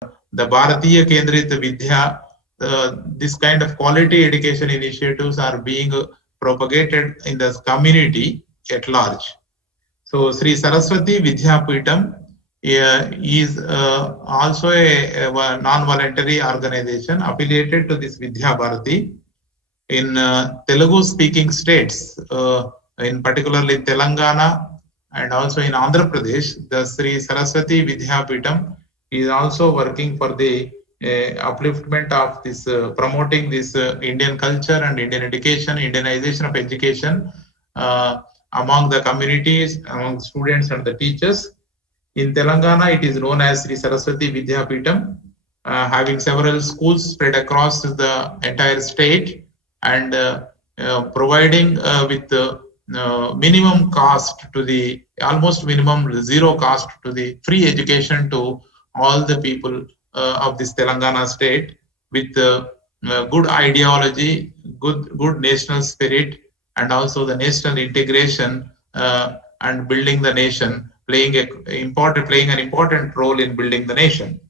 the Bharatiya Kendrita Vidya, this kind of quality education initiatives are being propagated in the community at large. So Sri Saraswati Vidyapeetham is also a non-voluntary organization affiliated to this Vidya Bharati in Telugu-speaking states, in particularly Telangana and also in Andhra Pradesh. The Sri Saraswati Vidyapeetham is also working for the upliftment of this, promoting this Indian culture and Indian education, Indianization of education among the communities, among students and the teachers. In Telangana, it is known as Sri Saraswati Vidyapeetham, having several schools spread across the entire state and providing with minimum cost to the, almost minimum zero cost to the free education to all the people of this Telangana state with good ideology, good national spirit, and also the national integration and building the nation, playing an important role in building the nation.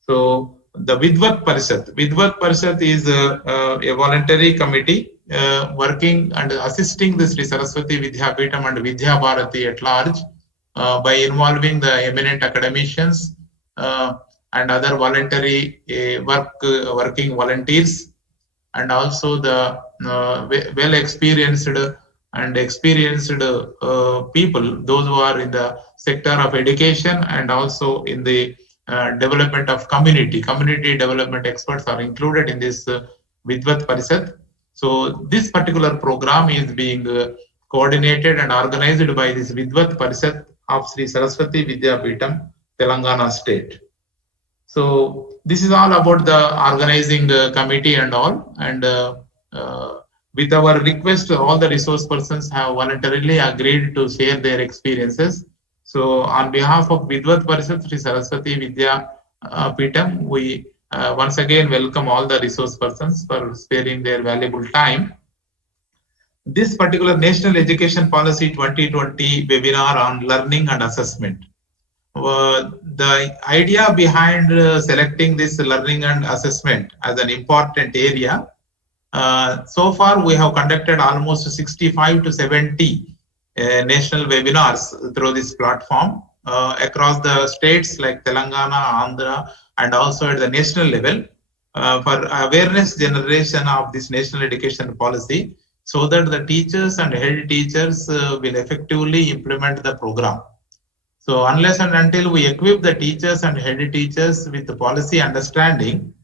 So the VIDVATH Parishad is a voluntary committee working and assisting the Sri Saraswati Vidyapeetham and Vidya Bharati at large by involving the eminent academicians and other voluntary working volunteers, and also the well experienced people, those who are in the sector of education and also in the development of community development experts are included in this VIDVATH Parishad. So this particular program is being coordinated and organized by this VIDVATH Parishad of Sri Saraswati Vidyapeetham, Telangana state. So this is all about the organizing committee and all, and with our request, all the resource persons have voluntarily agreed to share their experiences. So on behalf of VIDVATH Parishad Sri Saraswati Vidyapeetham, we once again welcome all the resource persons for sparing their valuable time. This particular National Education Policy 2020 webinar on learning and assessment. The idea behind selecting this learning and assessment as an important area, so far we have conducted almost 65 to 70 national webinars through this platform across the states like Telangana, Andhra, and also at the national level for awareness generation of this national education policy, so that the teachers and head teachers will effectively implement the program. So unless and until we equip the teachers and head teachers with the policy understanding,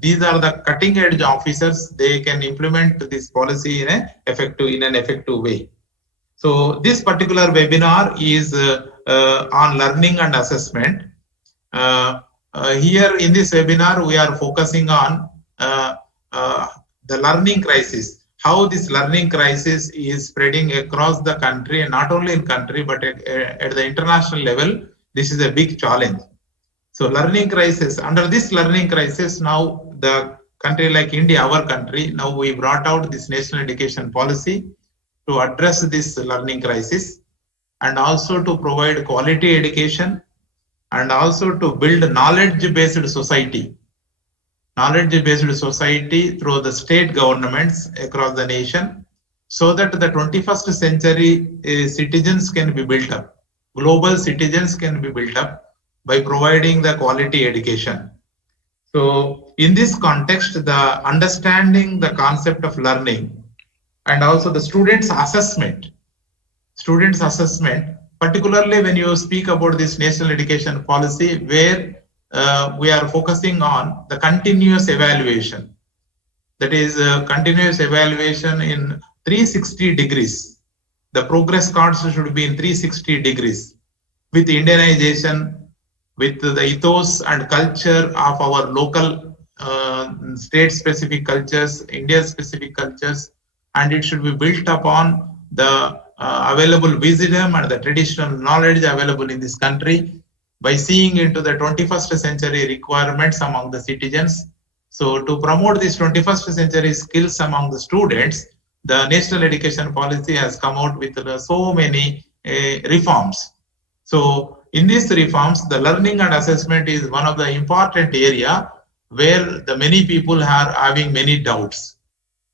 these are the cutting edge officers, they can implement this policy in an effective way. So this particular webinar is on learning and assessment. Here in this webinar, we are focusing on the learning crisis, how this learning crisis is spreading across the country, and not only in country, but at the international level. This is a big challenge. So learning crisis, under this learning crisis, now the country like India, our country, now we brought out this national education policy to address this learning crisis and also to provide quality education and also to build knowledge-based society. Knowledge-based society through the state governments across the nation, so that the 21st century citizens can be built up. Global citizens can be built up by providing the quality education. So in this context, the understanding the concept of learning and also the students' assessment, particularly when you speak about this national education policy, where we are focusing on the continuous evaluation. That is continuous evaluation in 360 degrees. The progress cards should be in 360 degrees with Indianization, with the ethos and culture of our local state-specific cultures, India-specific cultures, and it should be built upon the available wisdom and the traditional knowledge available in this country by seeing into the 21st century requirements among the citizens. So to promote this 21st century skills among the students, the national education policy has come out with so many reforms. So In these three forms, the learning and assessment is one of the important area where the many people are having many doubts.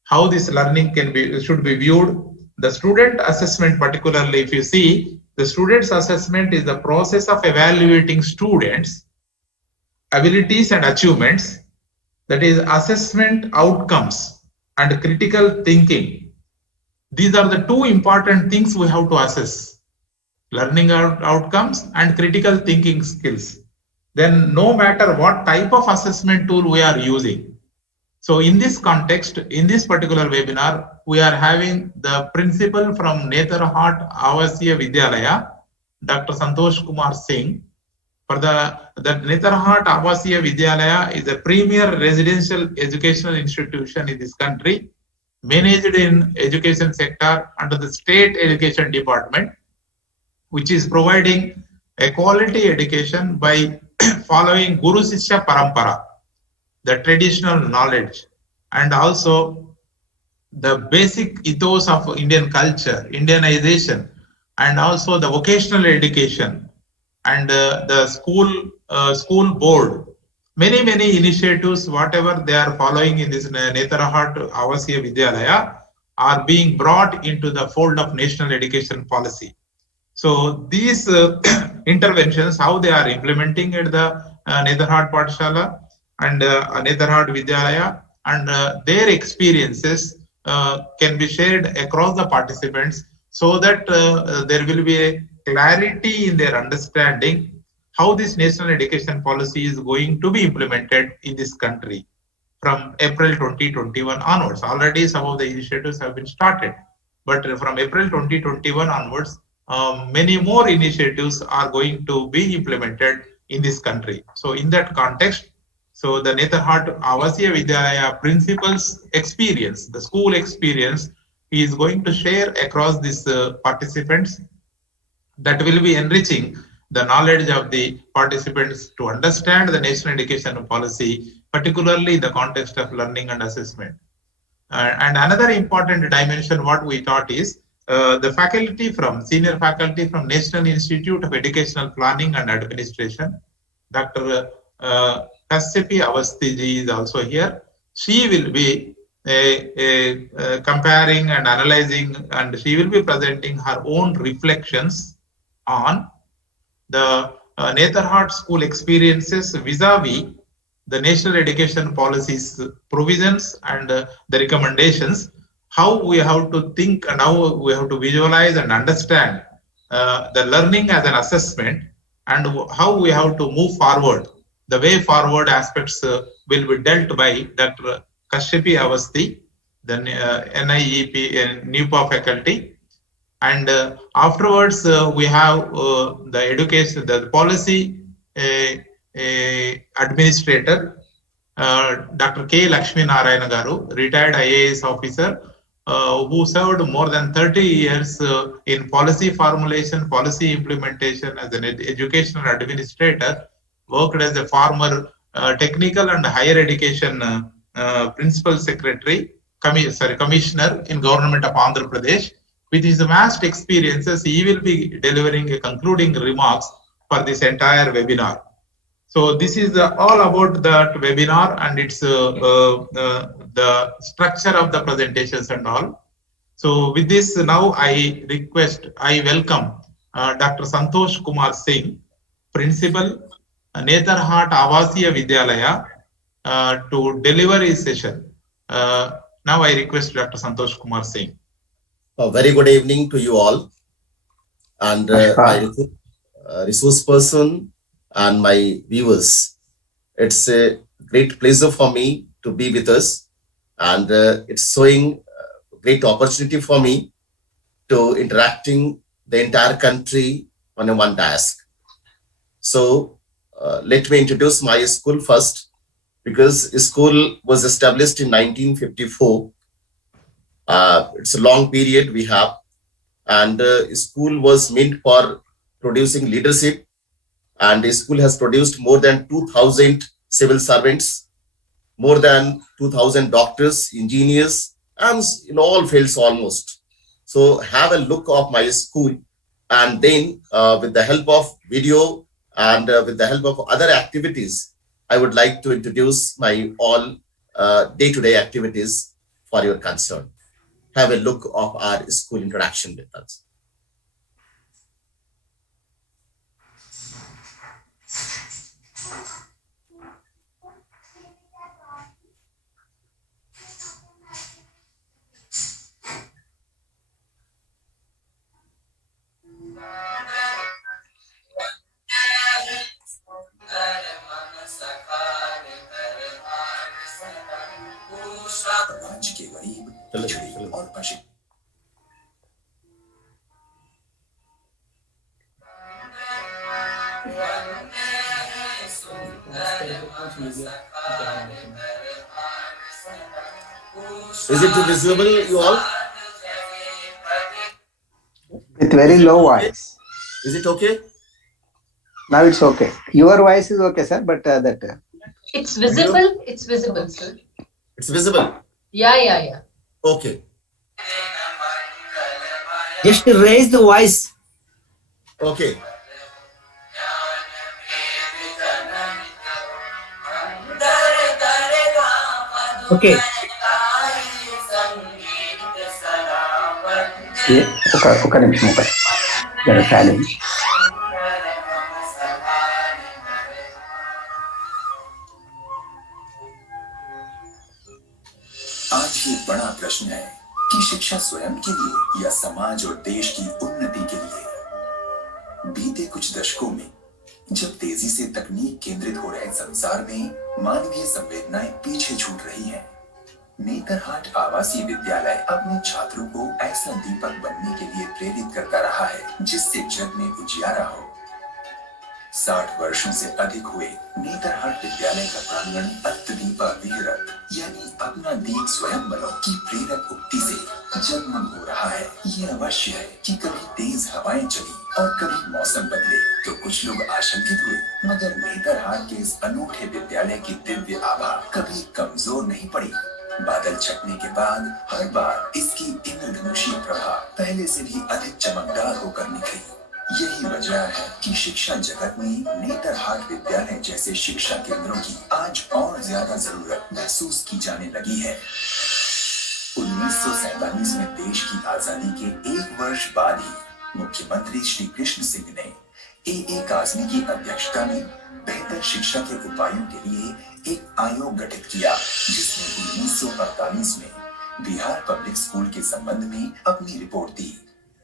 How this learning should be viewed. The student assessment, particularly if you see, the student's assessment is the process of evaluating students' abilities and achievements, that is assessment outcomes and critical thinking. These are the two important things we have to assess: learning outcomes and critical thinking skills. Then no matter what type of assessment tool we are using. So in this context, in this particular webinar, we are having the principal from Netarhat Avasya Vidyalaya, Dr. Santosh Kumar Singh. For the Netarhat Avasya Vidyalaya is a premier residential educational institution in this country, managed in education sector under the state education department, which is providing a quality education by following Guru Sishya Parampara, the traditional knowledge, and also the basic ethos of Indian culture, Indianization, and also the vocational education, and the school board. Many initiatives, whatever they are following in this Netarhat Avasya Vidyalaya, are being brought into the fold of national education policy. So these interventions, how they are implementing at the Netarhat Pathshala and Netarhat Vidyalaya, and their experiences can be shared across the participants, so that there will be a clarity in their understanding how this national education policy is going to be implemented in this country from April 2021 onwards. Already some of the initiatives have been started, but from April 2021 onwards, many more initiatives are going to be implemented in this country. So in that context, so the Netarhat Avasya Vidyalaya principal's experience, the school experience, he is going to share across these participants, that will be enriching the knowledge of the participants to understand the national education policy, particularly in the context of learning and assessment. And another important dimension what we thought is the faculty senior faculty from National Institute of Educational Planning and Administration, Dr. Kasyapi Avasthi is also here. She will be comparing and analyzing, and she will be presenting her own reflections on the Netarhat school experiences vis-a-vis the national education policies provisions and the recommendations, how we have to think and how we have to visualize and understand the learning as an assessment, and how we have to move forward. The way forward aspects will be dealt by Dr. Kasyapi Avasthi, the NIEP and NEP faculty. And afterwards, we have the education, the policy administrator, Dr. K. Lakshmi Narayana Garu, retired IAS officer, who served more than 30 years in policy formulation, policy implementation as an educational administrator, worked as a former technical and higher education principal secretary, commissioner in government of Andhra Pradesh. With his vast experiences, he will be delivering a concluding remarks for this entire webinar. So this is all about that webinar and its the structure of the presentations and all. So with this, now I welcome Dr. Santosh Kumar Singh, Principal, Netarhat Avasya Vidyalaya, to deliver his session. Now I request Dr. Santosh Kumar Singh. A very good evening to you all, and my resource person and my viewers. It's a great pleasure for me to be with us, and it's showing great opportunity for me to interacting the entire country on a one task. So let me introduce my school first, because school was established in 1954. It's a long period we have, and school was meant for producing leadership, and the school has produced more than 2,000 civil servants, more than 2,000 doctors, engineers, and in all fields almost. So have a look of my school, And then with the help of video and with the help of other activities, I would like to introduce my all day-to-day activities for your concern. Have a look of our school interaction with us. राज्य के गरीब, पिछड़े और पीछे Is it visible, you all? With very low voice. Is it okay? Now it's okay. Your voice is okay, sir, but that. It's visible. It's visible, sir. It's visible. Yeah. Okay. Just raise the voice. Okay. Okay. ఒక నిమిషం challenge. आज ये बड़ा प्रश्न है कि शिक्षा स्वयं के लिए या समाज और देश की उन्नति के लिए। बीते कुछ दशकों में जब तेजी से तकनीक केंद्रित हो रहे संसार में मानवीय संवेदनाएं पीछे छूट रही हैं, नेतरहाट आवासीय विद्यालय अपने छात्रों को ऐसा दीपक बनने के लिए प्रेरित करता रहा है जिससे जग में उजियारा हो। 60 वर्षों से अधिक हुए नेतरहाट विद्यालय का प्रांगण अत्यदीपा विहरत यानी अपना दीप स्वयं बनो की प्रेरक उक्ति से जगमग हो रहा है। ये अवश्य है कि कभी तेज हवाएं चली और कभी मौसम बदले तो कुछ लोग आशंकित हुए, मगर नेतरहाट के इस अनूठे विद्यालय की दिव्य आभा कभी कमजोर नहीं पड़ी। बादल छटने के बाद हर बार इसकी इंद्रधनुषीय प्रभा पहले से भी अधिक चमकदार होकर निखरी। यही वजह है कि शिक्षा जगत में नेतरहाट विद्यालय जैसे शिक्षा केंद्रों की आज और ज्यादा जरूरत महसूस की जाने लगी है। 1947 में देश की आजादी के 1 वर्ष बाद ही मुख्यमंत्री श्री कृष्ण सिंह ने ए काज़मी की अध्यक्षता में बेहतर शिक्षा के उपायों के लिए एक आयोग गठित किया, जिसने 1948 में बिहार पब्लिक स्कूल के संबंध में अपनी रिपोर्ट दी।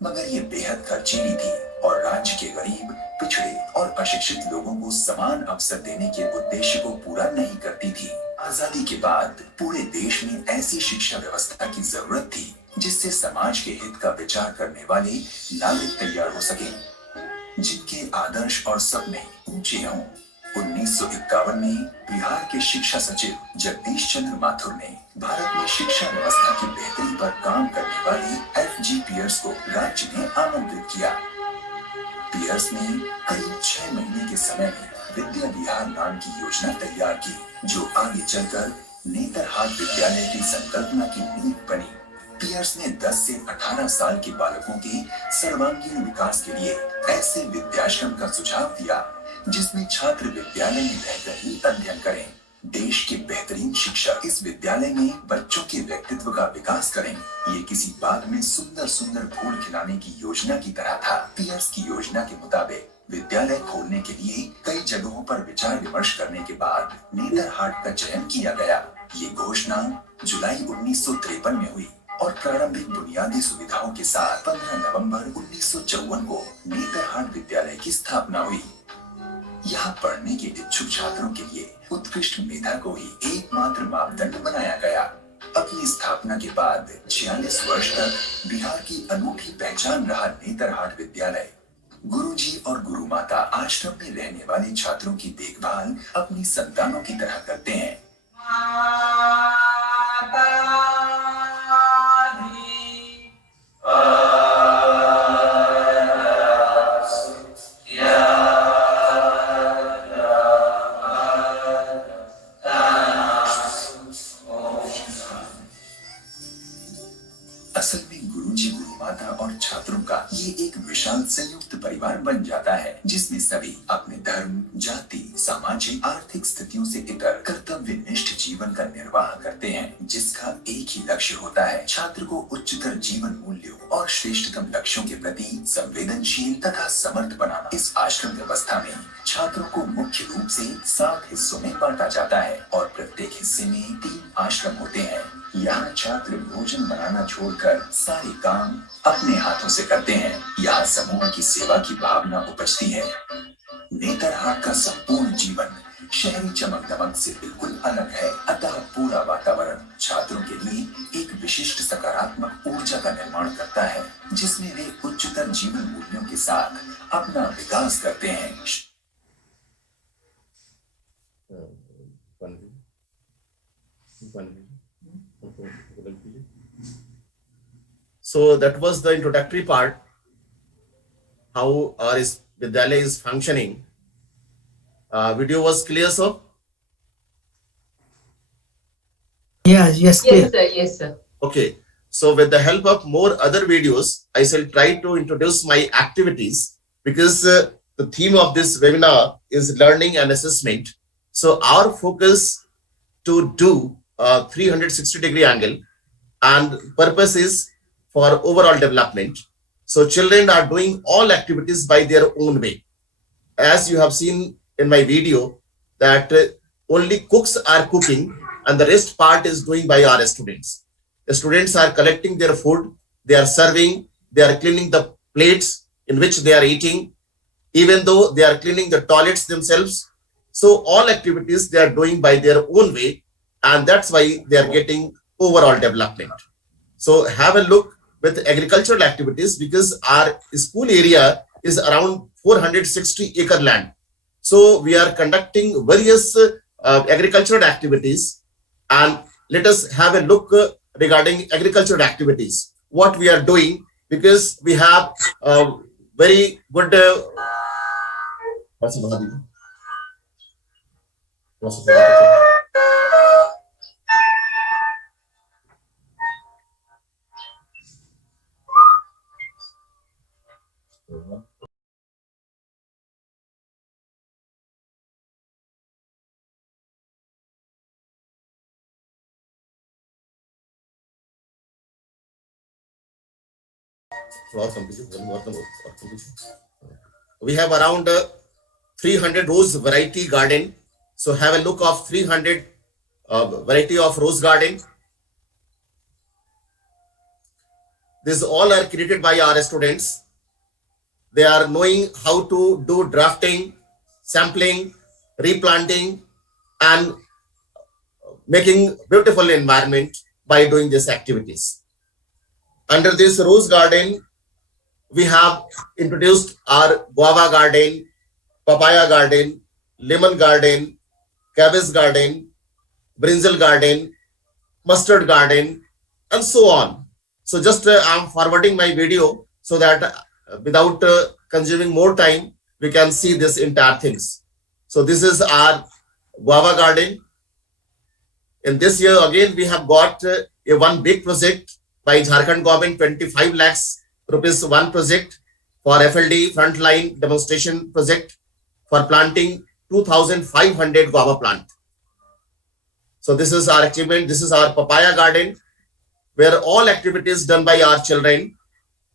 मगर ये बेहद खर्चीली थी और राज्य के गरीब, पिछड़े और अशिक्षित लोगों को समान अवसर देने के उद्देश्य को पूरा नहीं करती थी। आजादी के बाद पूरे देश में ऐसी शिक्षा व्यवस्था की जरूरत थी जिससे समाज के हित का विचार करने वाले नागरिक तैयार हो सके, जिनके आदर्श और सपने ऊंचे हों। 1951 में बिहार के शिक्षा सचिव जगदीश चंद्र माथुर ने भारत में शिक्षा व्यवस्था की बेहतरी पर काम करने वाले FG पियर्स को राज्य में आमंत्रित किया। पियर्स ने करीब 6 महीने के समय में विद्या विहार नाम की योजना तैयार की, जो आगे चलकर नेतरहाट विद्यालय की संकल्पना की नींव बनी। पियर्स ने 10 से 18 साल के बालकों के सर्वांगीण विकास के लिए ऐसे विद्याश्रम का सुझाव दिया जिसमें छात्र विद्यालय में रहकर ही अध्ययन करें। देश के बेहतरीन शिक्षक इस विद्यालय में बच्चों के व्यक्तित्व का विकास करें। ये किसी बाग में सुंदर सुंदर फूल खिलाने की योजना की तरह था। पियर्स की योजना के मुताबिक विद्यालय खोलने के लिए कई जगहों पर विचार विमर्श करने के बाद नेतरहाट का चयन किया गया। ये घोषणा जुलाई 1953 में हुई और प्रारंभिक बुनियादी सुविधाओं के साथ 15 नवंबर 1954 को नेतरहाट विद्यालय की स्थापना हुई। यहाँ पढ़ने के इच्छुक छात्रों के लिए उत्कृष्ट मेधा को ही एकमात्र मापदंड बनाया गया। अपनी स्थापना के बाद 46 वर्ष तक बिहार की अनूठी पहचान रहा नेतरहाट विद्यालय गुरुजी और गुरुमाता आश्रम में रहने वाले छात्रों की देखभाल अपनी संतानों की तरह करते हैं। असल में गुरुजी गुरुमाता और छात्रों का ये एक विशाल विशाल संयुक्त परिवार बन जाता है जिसमें सभी अपने धर्म, जाति, सामाजिक, आर्थिक स्थितियों से इतर कर्तव्यनिष्ठ जीवन का निर्वाह करते हैं, जिसका एक ही लक्ष्य होता है, छात्र को उच्चतर जीवन मूल्यों और श्रेष्ठतम लक्ष्यों के प्रति संवेदनशील तथा समर्थ बनाना। इस आश्रम व्यवस्था में छात्रों को मुख्य रूप से 7 हिस्सों में बांटा जाता है और प्रत्येक हिस्से में 3 आश्रम होते हैं। यहाँ छात्र भोजन बनाना छोड़कर सारे काम अपने हाथों से करते हैं। यहाँ समूह की सेवा की भावना उपजती है। नेतरहाट का संपूर्ण जीवन शहरी चमक दमक से बिल्कुल अलग है, अतः पूरा वातावरण छात्रों के लिए एक विशिष्ट सकारात्मक ऊर्जा का निर्माण करता है, जिसमें वे उच्चतर जीवन मूल्यों के साथ अपना विकास करते हैं। So that was the introductory part, how our Vidyalaya is functioning. Video was clear, sir? Yes, Yes, clear. sir. Yes, sir. Okay. So with the help of more other videos, I shall try to introduce my activities, because the theme of this webinar is learning and assessment. So our focus to do a 360-degree angle, and purpose is for overall development. So children are doing all activities by their own way. As you have seen in my video, that only cooks are cooking and the rest part is doing by our students. The students are collecting their food, they are serving, they are cleaning the plates in which they are eating, even though they are cleaning the toilets themselves. So all activities they are doing by their own way, and that's why they are getting overall development. So have a look with agricultural activities, because our school area is around 460-acre land. So we are conducting various agricultural activities, and let us have a look regarding agricultural activities, what we are doing, because we have very good we have around 300 rose variety garden. So have a look of 300 variety of rose garden. These all are created by our students. They are knowing how to do drafting, sampling, replanting, and making beautiful environment by doing these activities. Under this rose garden, we have introduced our guava garden, papaya garden, lemon garden, cabbage garden, brinjal garden, mustard garden, and so on. So just I'm forwarding my video so that without consuming more time, we can see this entire things. So this is our guava garden. In this year, again, we have got a one big project by Jharkhand government, 25 lakhs rupees one project for FLD frontline demonstration project for planting 2,500 guava plant. So this is our achievement. This is our papaya garden, where all activities done by our children,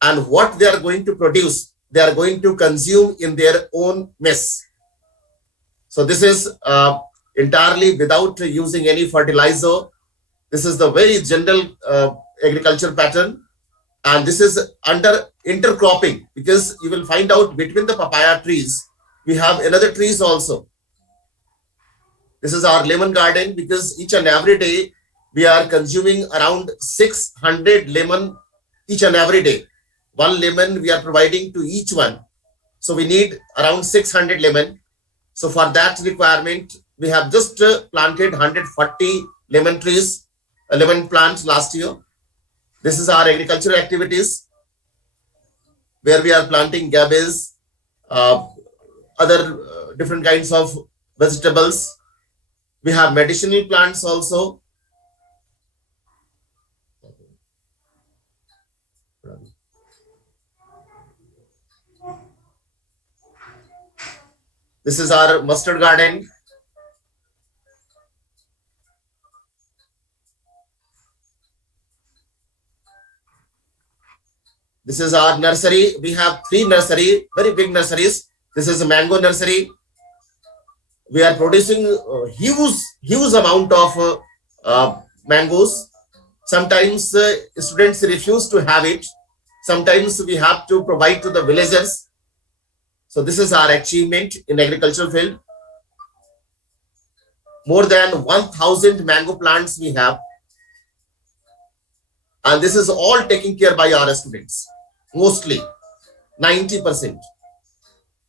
and what they are going to produce, they are going to consume in their own mess. So this is entirely without using any fertilizer. This is the very general agriculture pattern, and this is under intercropping, because you will find out between the papaya trees, we have another trees also. This is our lemon garden, because each and every day we are consuming around 600 lemon each and every day. One lemon we are providing to each one. So we need around 600 lemon. So for that requirement, we have just planted 140 lemon trees, 11 plants last year. This is our agricultural activities, where we are planting cabbage, other different kinds of vegetables. We have medicinal plants also. This is our mustard garden. This is our nursery. We have 3 nursery, very big nurseries. This is a mango nursery. We are producing huge amount of mangoes. Sometimes students refuse to have it. Sometimes we have to provide to the villagers. So this is our achievement in agricultural field. More than 1,000 mango plants we have. And this is all taken care by our students. Mostly 90%.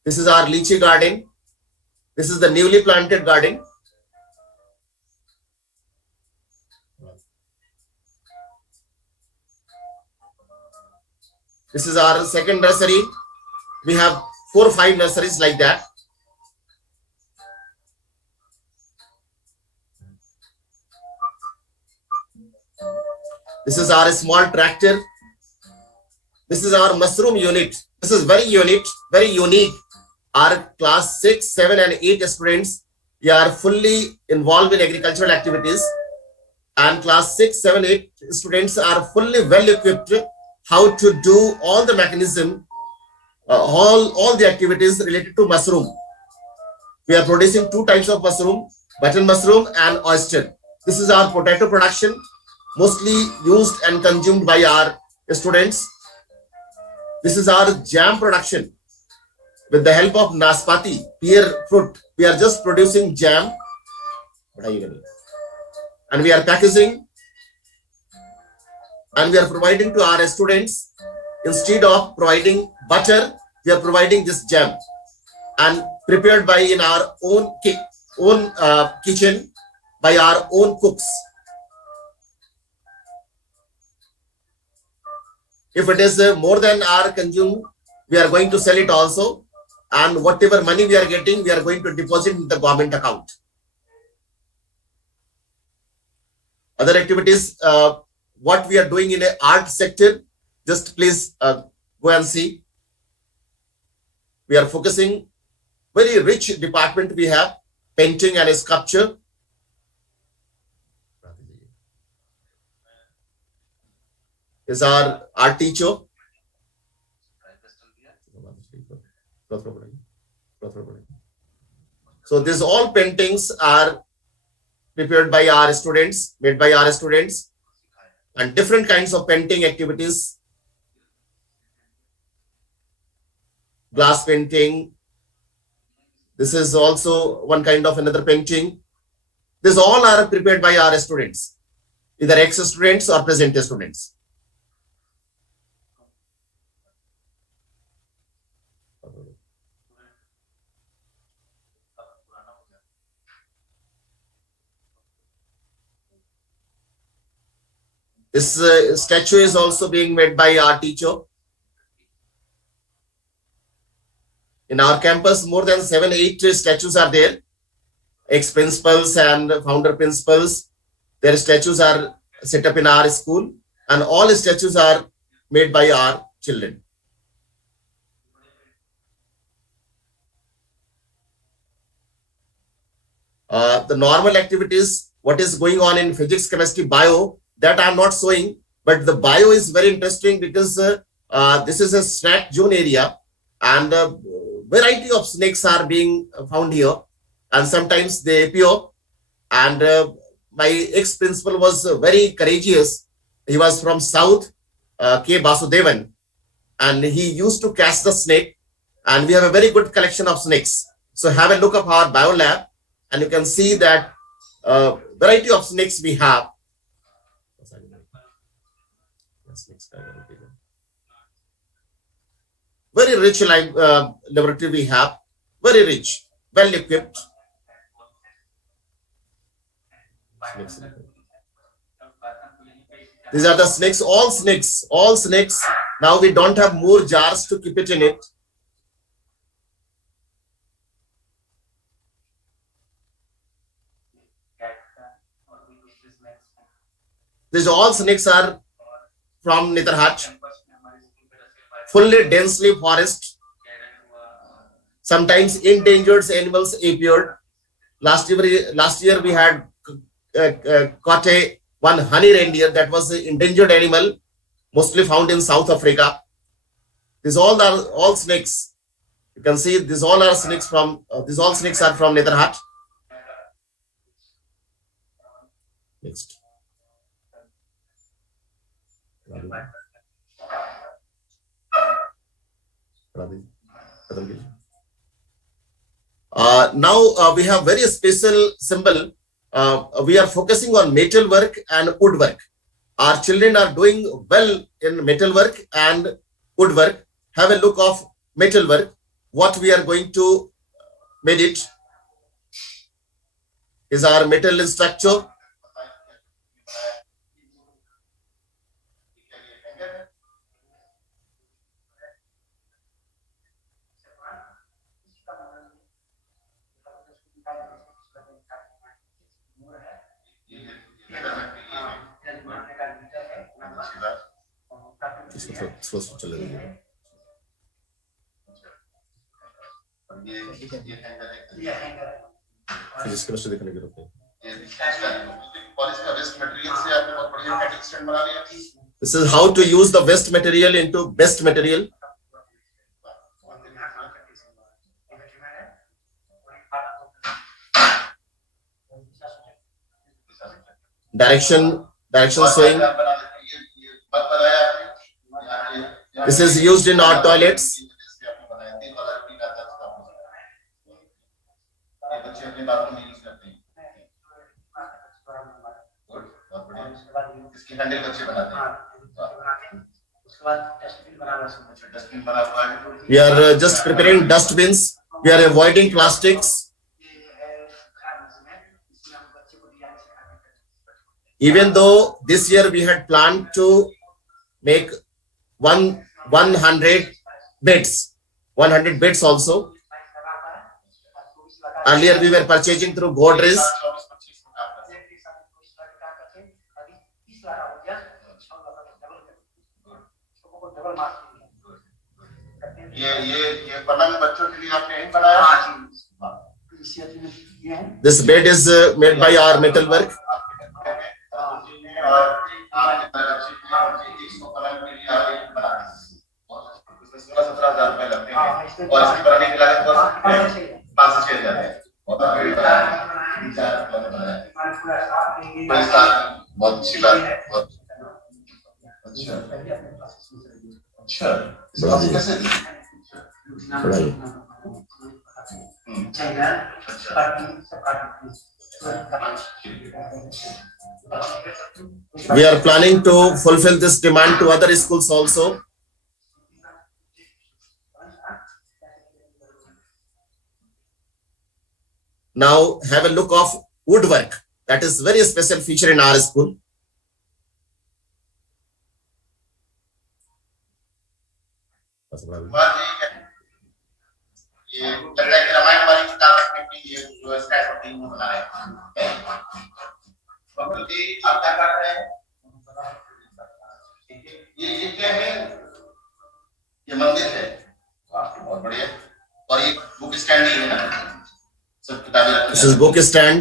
This is our lychee garden. This is the newly planted garden. This is our second nursery. We have 4 or 5 nurseries like that. This is our small tractor. This is our mushroom unit. This is very unique. Our class 6, 7 and 8 students, they are fully involved in agricultural activities. And class 6, 7, 8 students are fully well equipped how to do all the mechanism, all the activities related to mushroom. We are producing 2 types of mushroom, button mushroom and oyster. This is our potato production, mostly used and consumed by our students. This is our jam production. With the help of naspati, pear fruit, we are just producing jam. And we are packaging. And we are providing to our students, instead of providing butter, we are providing this jam. And prepared by in our own kitchen, by our own cooks. If it is more than our consume, we are going to sell it also. And whatever money we are getting, we are going to deposit in the government account. Other activities, what we are doing in the art sector, just please go and see. We are focusing, very rich department we have, painting and sculpture. Is our art teacher. So these all paintings are prepared by our students, made by our students, and different kinds of painting activities. Glass painting. This is also one kind of another painting. These all are prepared by our students, either ex-students or present students. This statue is also being made by our teacher. In our campus, more than 7, 8 statues are there. Ex-principals and founder principals, their statues are set up in our school, and all statues are made by our children. The normal activities, what is going on in physics, chemistry, bio, that I am not showing, but the bio is very interesting because this is a snack zone area, and a variety of snakes are being found here, and sometimes they appear. And my ex-principal was very courageous. He was from South, K. Basudevan, and he used to catch the snake, and we have a very good collection of snakes. So have a look of our bio lab, and you can see that variety of snakes we have. Very rich laboratory we have, very rich, well equipped. These are the snakes, all snakes. Now we don't have more jars to keep it in it. These all snakes are from Nitarhat, fully densely forest. sometimes endangered animals appeared. Last year we had caught one honey reindeer that was an endangered animal, mostly found in South Africa. These all are all snakes. You can see these all are snakes from these all snakes are from Netherhat. Next. Now we have very special symbol. We are focusing on metal work and woodwork. Our children are doing well in metal work and woodwork. Have a look of metal work. What we are going to made it is our metal structure. This is how to use the waste material into best material. Direction showing. This is used in our toilets. We are just preparing dustbins. We are avoiding plastics. Even though this year we had planned to make 100 beds, 100 beds also. Earlier we were purchasing through Godrej. This bed is made by our metal work. We are planning to fulfill this demand to other schools also. Now have a look of woodwork. That is very special feature in our school. ये क्या है? ये मंदिर है। बहुत बढ़िया। और ये बुक स्टैंड ही है ना? सब किताबें रखी हैं। This is book stand.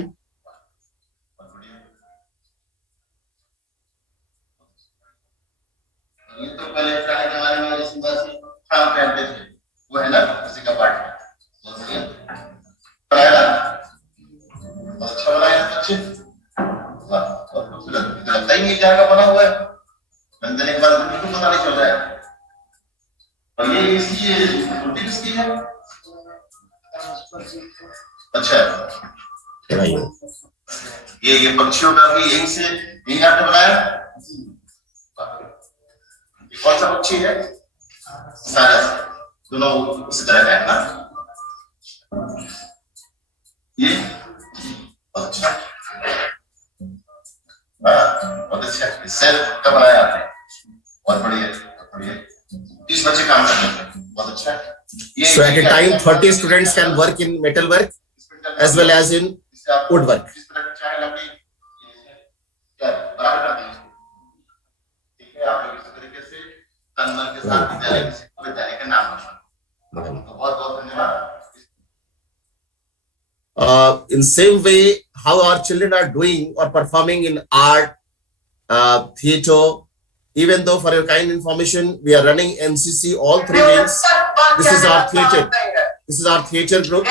ये तो पहले पुराने जमाने में जैसे खाम पहनते थे, वो है ना किसी का पार्ट है। बहुत बढ़िया। पढ़ाया ना? बहुत अच्छा बनाया बच्चे। वाह, बहुत खूबसूरत। लगता ही नहीं क्या का बना हुआ है। बंदे ने बात बिल्कुल पता नहीं चल रहा है। और ये इसकी रोटी किसकी है? अच्छा, ये पक्षियों का भी यहीं से यहीं आपने बनाया? कौन सा पक्षी है? सारा दोनों उसी तरह का है ना? ये अच्छा, बहुत अच्छा। सेल का बनाया आपने, बहुत बढ़िया, बहुत बढ़िया। 30 बच्चे काम कर रहे हैं, बहुत अच्छा। So at a time 30 students can work in metal work as well as in woodwork. बहुत बहुत धन्यवाद। In same way, how our children are doing or performing in art, theatre. Even though, for your kind information, we are running NCC all 3 wings. This is our theatre. This is our theatre group.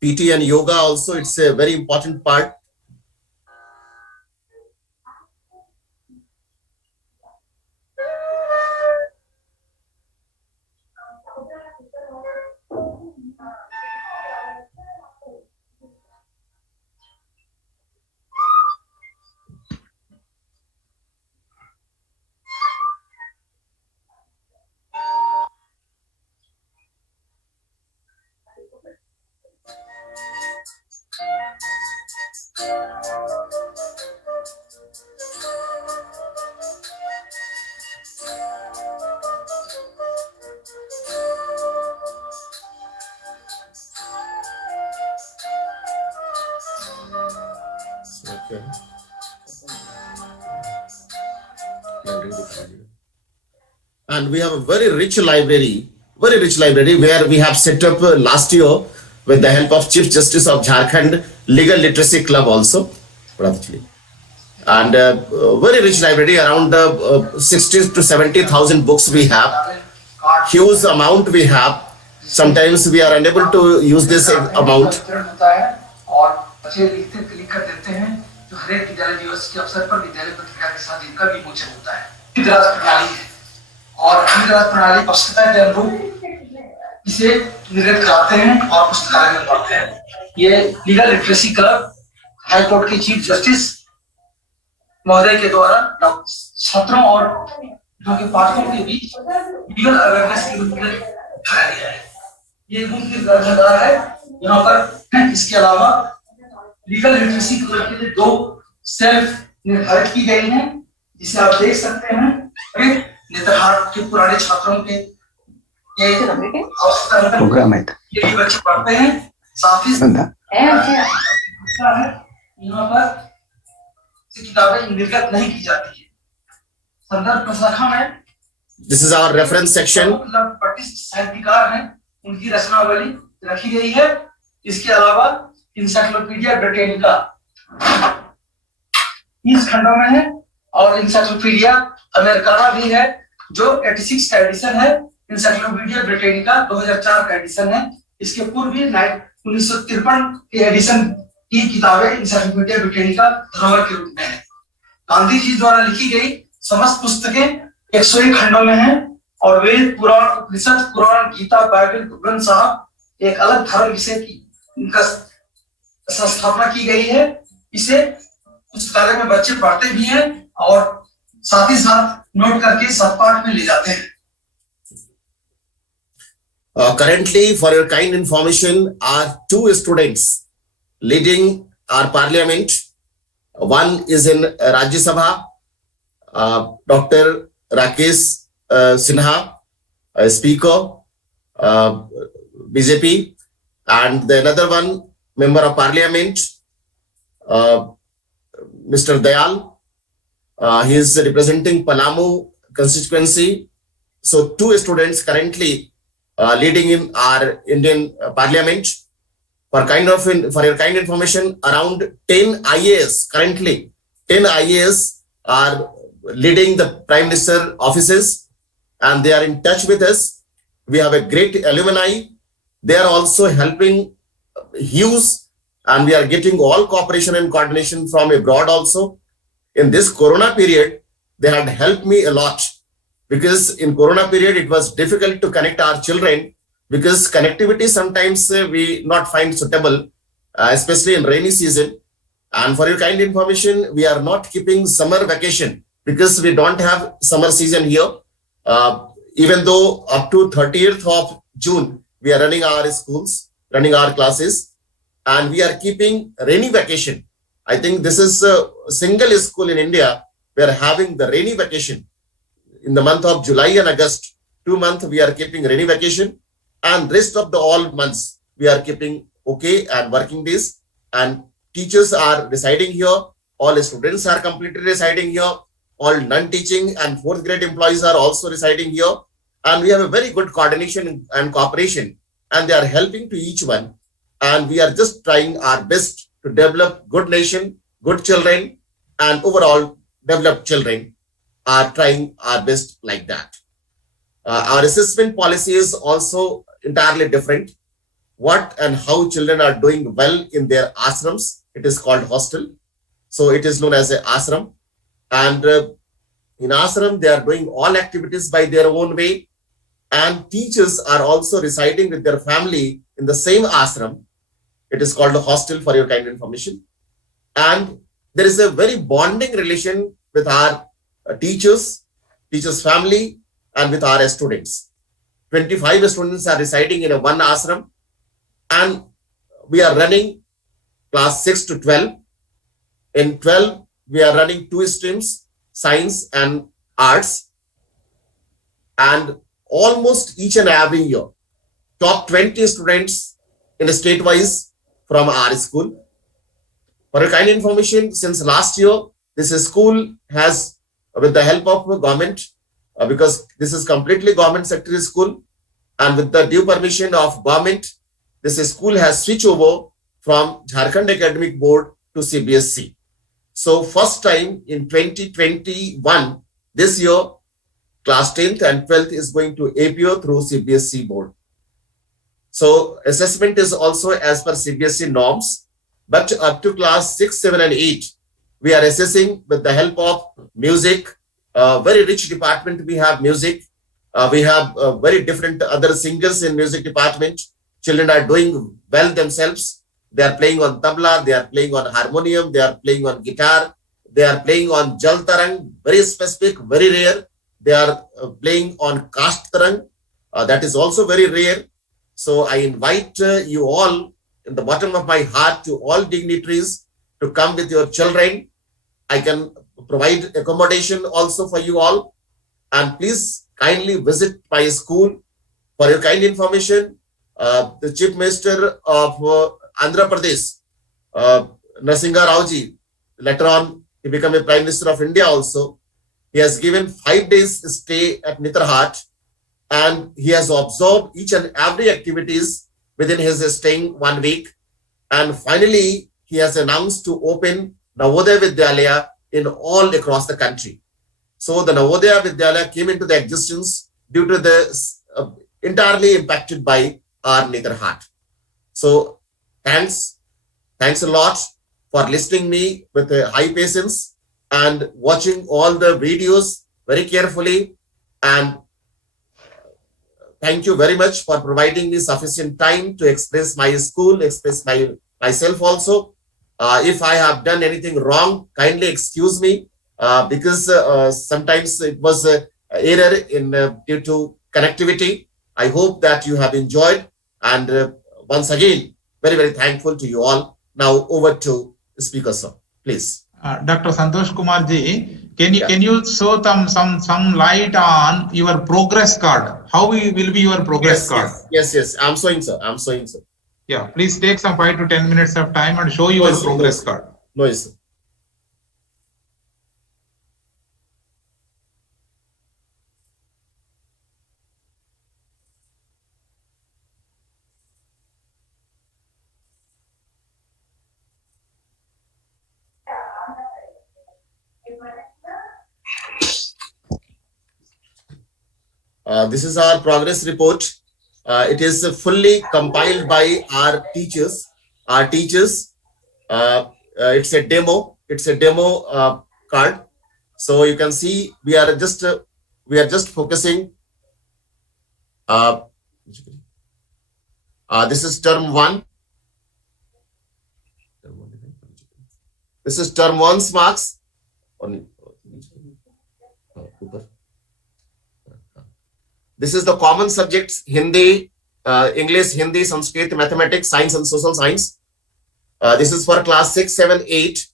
PT and yoga also, it's a very important part. Okay. And we have a very rich library where we have set up last year with the help of Chief Justice of Jharkhand Legal Literacy Club also. And very rich library, around 60 to 70,000 books we have. Huge amount we have. Sometimes we are unable to use this amount. हर एक विद्यालय दिवस के अवसर पर विद्यालय पत्रिका के साथ इनका विमोचन होता है। विद्यालय प्रणाली है और विद्यालय प्रणाली आवश्यकता के अनुरूप इसे निर्गत कराते हैं और पुस्तकालय में पढ़ते हैं। ये legal literacy club high court के चीफ जस्टिस महोदय के द्वारा छात्रों और उनके पाठकों के बीच लीगल अवेयरनेस के रूप में दिखाया गया है। ये मुख्य ग्रंथागार है यहाँ पर। इसके अलावा लीगल लिटरेसी क्लब के लिए 2 सेल्फ निर्धारित की गई हैं, जिसे आप देख सकते हैं। नेत्रहाट के पुराने छात्रों के ये प्रोग्राम है, ये भी बच्चे पढ़ते हैं। साथ ही यहाँ पर किताबें निर्गत नहीं की जाती है। संदर्भ प्रशाखा में This is our reference section. साहित्यकार हैं, उनकी रचनावली रखी गई है। इसके अलावा इंसाइक्लोपीडिया ब्रिटेनिका 30 खंडों में है और इंसाइक्लोपीडिया अमेरिकाना भी है जो 86 का एडिशन है। इंसाइक्लोपीडिया ब्रिटेनिका 2004 का एडिशन है। इसके पूर्व भी 1953 के एडिशन की किताबें इंसाइक्लोपीडिया ब्रिटेनिका धरोहर के रूप में है। गांधी जी द्वारा लिखी गई समस्त पुस्तकें 101 खंडों में है और वेद, पुराण, उपनिषद, कुरान, गीता, बाइबल, ग्रंथ साहब एक अलग धर्म विषय की इनका संस्थापना की गई है। इसे पुस्तकालय में बच्चे पढ़ते भी हैं और साथ ही साथ नोट करके सत्पाठ में ले जाते हैं। Currently, for your kind information, are 2 students leading our parliament. One is in Rajya Sabha, Dr. Rakesh Sinha, Speaker, BJP, and the another one, Member of Parliament, Mr. Dayal. He is representing Palamu constituency. So 2 students currently leading in our Indian Parliament. For your kind information, around 10 IAS currently, 10 IAS are leading the Prime Minister offices, and they are in touch with us. We have a great alumni. They are also helping huge, and we are getting all cooperation and coordination from abroad also. In this Corona period, they had helped me a lot, because in Corona period, it was difficult to connect our children, because connectivity sometimes we not find suitable, especially in rainy season. And for your kind information, we are not keeping summer vacation because we don't have summer season here. Even though up to 30th of June, we are running our schools, running our classes, and we are keeping rainy vacation. I think this is a single school in India. We are having the rainy vacation in the month of July and August. 2 months we are keeping rainy vacation, and rest of the all months we are keeping okay and working days. And teachers are residing here. All students are completely residing here. All non-teaching and fourth grade employees are also residing here. And we have a very good coordination and cooperation, and they are helping to each one. And we are just trying our best to develop good nation, good children, and overall developed children are trying our best like that. Our assessment policy is also entirely different. What and how children are doing well in their ashrams, it is called hostel. So it is known as a ashram. And in ashram, they are doing all activities by their own way. And teachers are also residing with their family in the same ashram. It is called a hostel, for your kind information. And there is a very bonding relation with our teachers family, and with our students. 25 students are residing in a one ashram, and we are running class 6 to 12. In 12, we are running 2 streams, science and arts. And almost each and every year, top 20 students in the state-wise from our school. For your kind information, since last year, this school has, with the help of government, because this is completely government sector school, and with the due permission of government, this school has switched over from Jharkhand Academic Board to CBSE. So first time in 2021, this year, class 10th and 12th is going to APO through CBSE board. So assessment is also as per CBSE norms, but up to class 6, 7 and 8, we are assessing with the help of music. Very rich department we have music. We have very different other singers in music department. Children are doing well themselves. They are playing on tabla, they are playing on harmonium, they are playing on guitar, they are playing on jal tarang, very specific, very rare. They are playing on kast tarang, that is also very rare. So I invite you all in the bottom of my heart, to all dignitaries, to come with your children. I can provide accommodation also for you all, and please kindly visit my school. For your kind information, the Chief Minister of Andhra Pradesh, Narasimha Raoji, later on he became a Prime Minister of India also. He has given 5 days stay at Nitarhat, and he has observed each and every activities within his staying 1 week. And finally, he has announced to open Navodaya Vidyalaya in all across the country. So the Navodaya Vidyalaya came into the existence due to the entirely impacted by our Nitarhat. So thanks a lot for listening me with a high patience and watching all the videos very carefully. And thank you very much for providing me sufficient time to express my school, express myself also. If I have done anything wrong, kindly excuse me, because sometimes it was an error in due to connectivity. I hope that you have enjoyed, and once again, very, very thankful to you all. Now over to the speaker, sir, please. Dr. Santosh Kumar ji, can you show some light on your progress card? How will be your progress card? Yes. I'm showing, sir. Yeah, please take some 5 to 10 minutes of time and show your progress card. No, yes, sir. This is our progress report. It is fully compiled by our teachers. It's a demo. Card. So you can see we are just focusing. This is term 1. This is term 1's marks. This is the common subjects: Hindi, English, Hindi, Sanskrit, Mathematics, Science and Social Science. This is for class 6, 7, 8.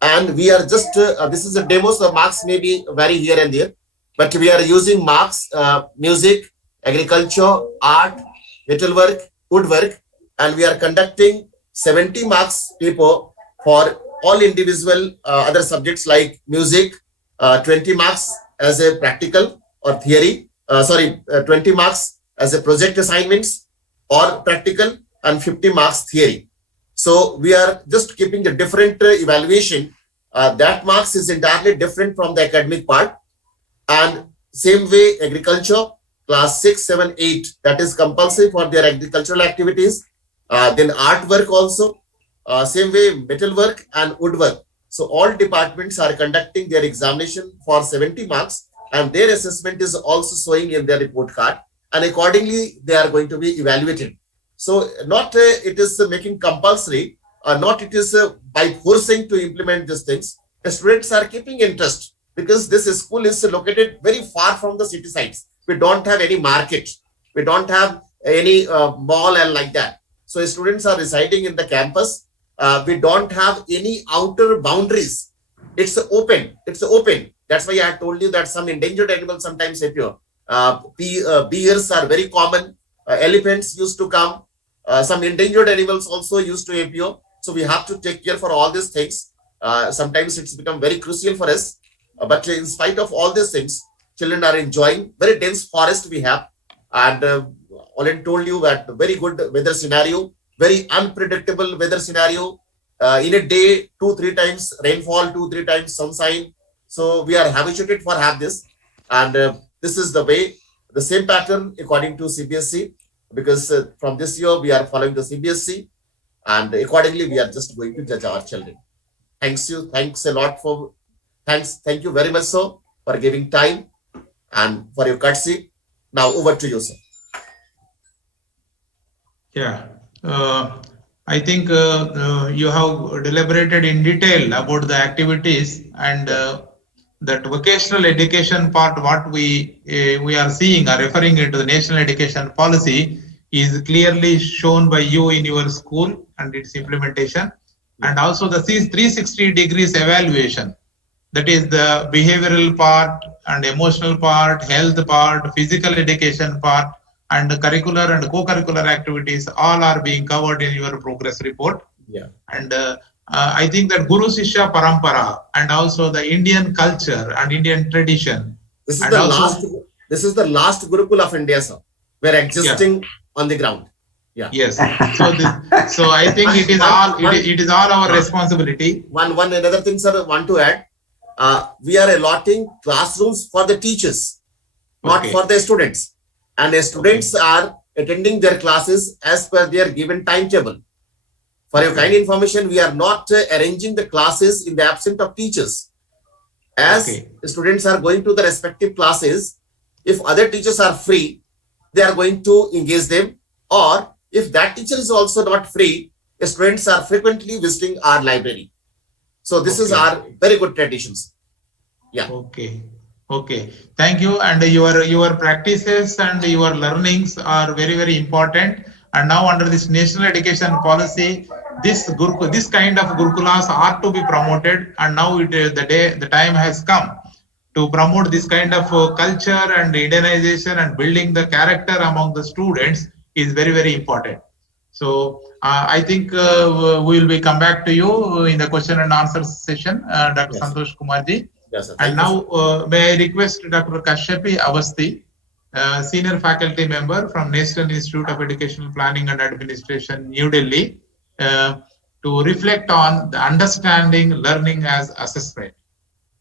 And we are just, this is a demo, so marks may be vary here and there. But we are using marks, music, agriculture, art, metalwork, woodwork. And we are conducting 70 marks paper for all individual other subjects like music, 20 marks as a practical or theory, 20 marks as a project assignments or practical, and 50 marks theory. So we are just keeping the different evaluation. That marks is entirely different from the academic part. And same way, agriculture, class 6, 7, 8, that is compulsory for their agricultural activities. Then artwork also, same way, metalwork and woodwork. So all departments are conducting their examination for 70 marks, and their assessment is also showing in their report card, and accordingly they are going to be evaluated. So not it is making compulsory, not it is by forcing to implement these things. The students are keeping interest because this school is located very far from the city sites. We don't have any market. We don't have any mall and like that. So students are residing in the campus. We don't have any outer boundaries. It's open. It's open. That's why I told you that some endangered animals sometimes appear. Bears are very common. Elephants used to come. Some endangered animals also used to appear. So we have to take care for all these things. Sometimes it's become very crucial for us. But in spite of all these things, children are enjoying. Very dense forest we have. And already told you that very good weather scenario, very unpredictable weather scenario. In a day, 2-3 times rainfall, 2-3 times sunshine. So we are habituated for have this. And this is the way, the same pattern according to CBSE, because from this year we are following the CBSE, and accordingly we are just going to judge our children. Thanks a lot for, thank you very much, sir, for giving time and for your courtesy. Now over to you, sir. Yeah, I think you have deliberated in detail about the activities, and that vocational education part, what we are seeing or referring into the national education policy, is clearly shown by you in your school and its implementation, and also the 360 degrees evaluation, that is the behavioral part and emotional part, health part, physical education part, and the curricular and co-curricular activities all are being covered in your progress report. Yeah. And I think that Guru Shishya Parampara and also the Indian culture and Indian tradition. This is the last Gurukul of India, sir. We're existing on the ground. Yeah. Yes. So I think it is all our responsibility. Another thing, sir, I want to add. We are allotting classrooms for the teachers, not for the students. And the students are attending their classes as per their given timetable. For your kind information, we are not arranging the classes in the absence of teachers. As the students are going to the respective classes, if other teachers are free, they are going to engage them. Or if that teacher is also not free, the students are frequently visiting our library. So this is our very good traditions. Yeah. Okay. Thank you. And your practices and your learnings are very, very important. And now under this national education policy, this kind of Gurukulas are to be promoted. And now the time has come to promote this kind of culture and Indianization and building the character among the students is very, very important. So I think we will come back to you in the question and answer session, Dr. Santosh Kumarji. Yes, sir. And now may I request Dr. Kashyapi Avasthi, Senior Faculty Member from National Institute of Educational Planning and Administration, New Delhi, to reflect on the understanding learning as assessment.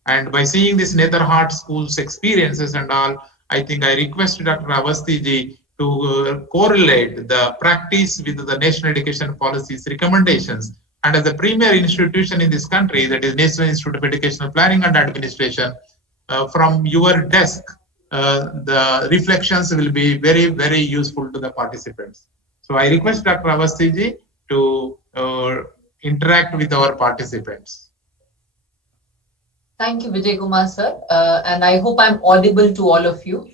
And by seeing this Netherhart School's experiences and all, I think I request Dr. Avasthi ji to correlate the practice with the national education policy's recommendations. And as a premier institution in this country, that is National Institute of Educational Planning and Administration, from your desk, the reflections will be very, very useful to the participants. So I request Dr. Avasthi ji to interact with our participants. Thank you, Vijay Kumar sir. And I hope I'm audible to all of you.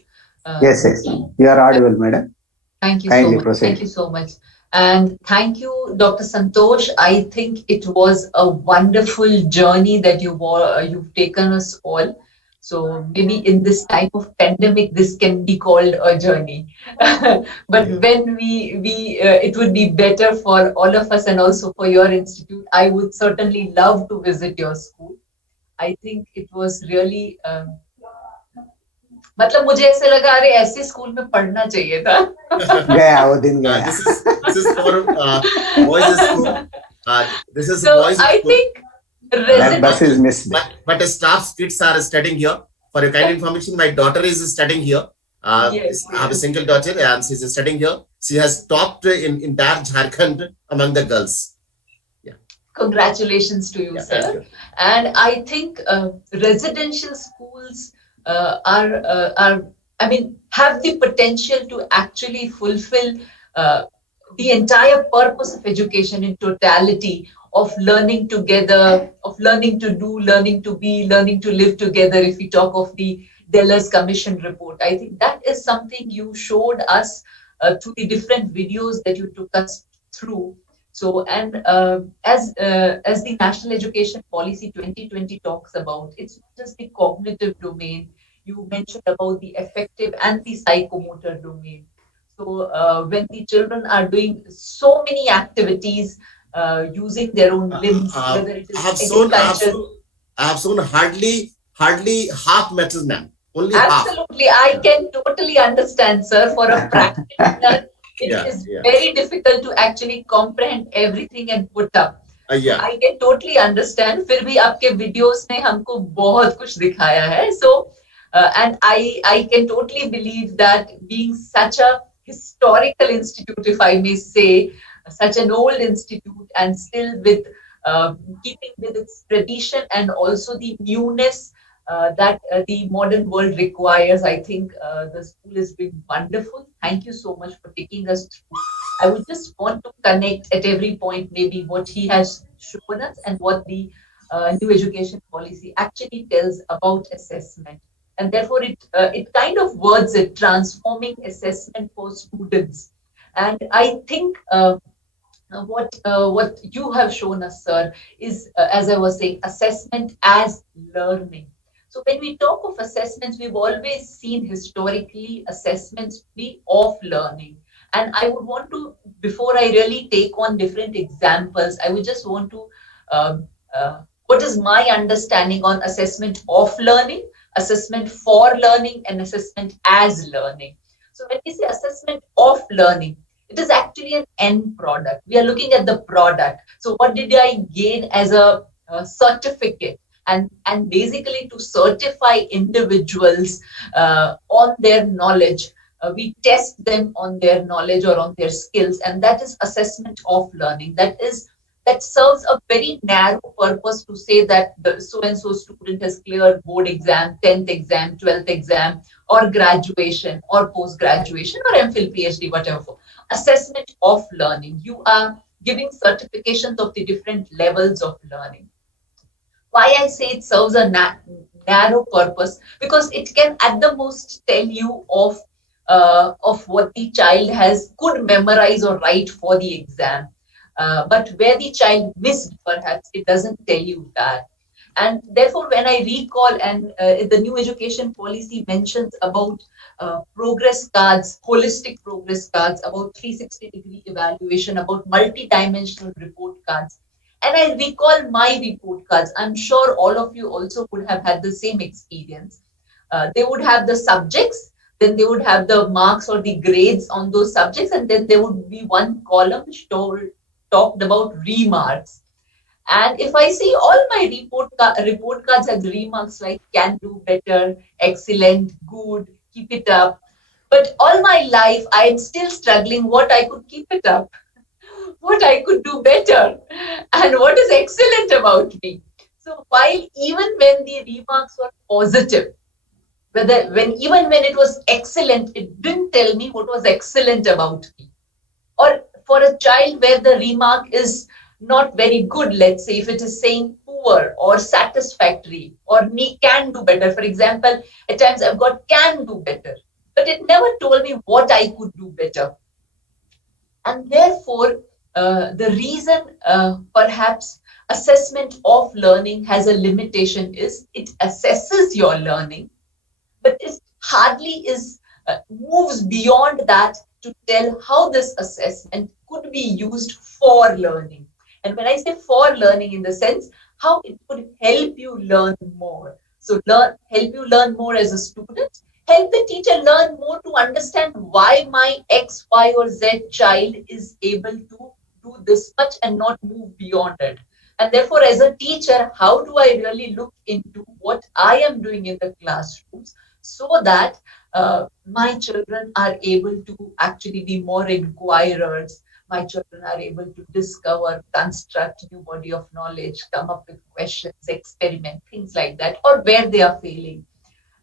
Yes. You are audible, madam. Thank you so Kindly much. proceed. Thank you so much. And thank you, Dr. Santosh. I think it was a wonderful journey that you've taken us all. So maybe in this time of pandemic, this can be called a journey. But when it would be better for all of us and also for your institute. I would certainly love to visit your school. I think it was really. मतलब मुझे ऐसे लगा अरे ऐसे school में पढ़ना चाहिए था गया वो दिन गया this is for boys school. This is so boys I school. think that bus is missed. But staff's kids are studying here. For your kind information, my daughter is studying here. Yes, I have a single daughter and she's studying here. She has topped in entire Jharkhand among the girls. Congratulations to you, sir. Thank you. And I think residential schools have the potential to actually fulfill the entire purpose of education in totality, of learning together, of learning to do, learning to be, learning to live together. If we talk of the Deller's Commission report, I think that is something you showed us through the different videos that you took us through. So, and as the National Education Policy 2020 talks about, it's not just the cognitive domain. You mentioned about the affective and the psychomotor domain. So, when the children are doing so many activities using their own limbs, whether it is agriculture. I have shown hardly half meters, ma'am. Only Absolutely, half. I can totally understand, sir. For a practitioner, it is very difficult to actually comprehend everything and put up. I can totally understand. फिर भी आपके videos ने हमको बहुत कुछ दिखाया है. So, and I can totally believe that being such a historical institute, if I may say, such an old institute, and still with keeping with its tradition and also the newness that the modern world requires. I think the school is doing wonderful. Thank you so much for taking us through. I would just want to connect at every point maybe what he has shown us and what the new education policy actually tells about assessment. And therefore it kind of words it, transforming assessment for students. And I think what you have shown us, sir, is, as I was saying, assessment as learning. So when we talk of assessments, we've always seen historically assessments to be of learning. And I would want to, before I really take on different examples, I would just want to, what is my understanding on assessment of learning, assessment for learning, and assessment as learning. So when we say assessment of learning, it is actually an end product. We are looking at the product. So what did I gain as a certificate? And basically to certify individuals on their knowledge, we test them on their knowledge or on their skills, and that is assessment of learning. That serves a very narrow purpose to say that the so-and-so student has cleared board exam, 10th exam, 12th exam, or graduation, or post-graduation, or MPhil, PhD, whatever. Assessment of learning. You are giving certifications of the different levels of learning. Why I say it serves a narrow purpose, because it can at the most tell you of what the child could memorize or write for the exam. But where the child missed, perhaps, it doesn't tell you that. And therefore, when I recall, and the new education policy mentions about progress cards, holistic progress cards, about 360-degree evaluation, about multi-dimensional report cards. And I recall my report cards. I'm sure all of you also would have had the same experience. They would have the subjects, then they would have the marks or the grades on those subjects, and then there would be one column which talked about remarks. And if I see all my report cards have remarks like can do better, excellent, good, keep it up. But all my life, I am still struggling what I could keep it up, what I could do better, and what is excellent about me. So while even when the remarks were positive, even when it was excellent, it didn't tell me what was excellent about me. Or for a child where the remark is not very good, let's say, if it is saying poor or satisfactory or can do better. For example, at times I've got can do better, but it never told me what I could do better. And therefore, the reason perhaps assessment of learning has a limitation is it assesses your learning, but it hardly is moves beyond that to tell how this assessment could be used for learning. And when I say for learning, in the sense how it could help you learn more. So help you learn more as a student, help the teacher learn more to understand why my X, Y, or Z child is able to do this much and not move beyond it. And therefore, as a teacher, how do I really look into what I am doing in the classrooms so that my children are able to actually be more inquirers, my children are able to discover, construct new body of knowledge, come up with questions, experiment, things like that, or where they are failing.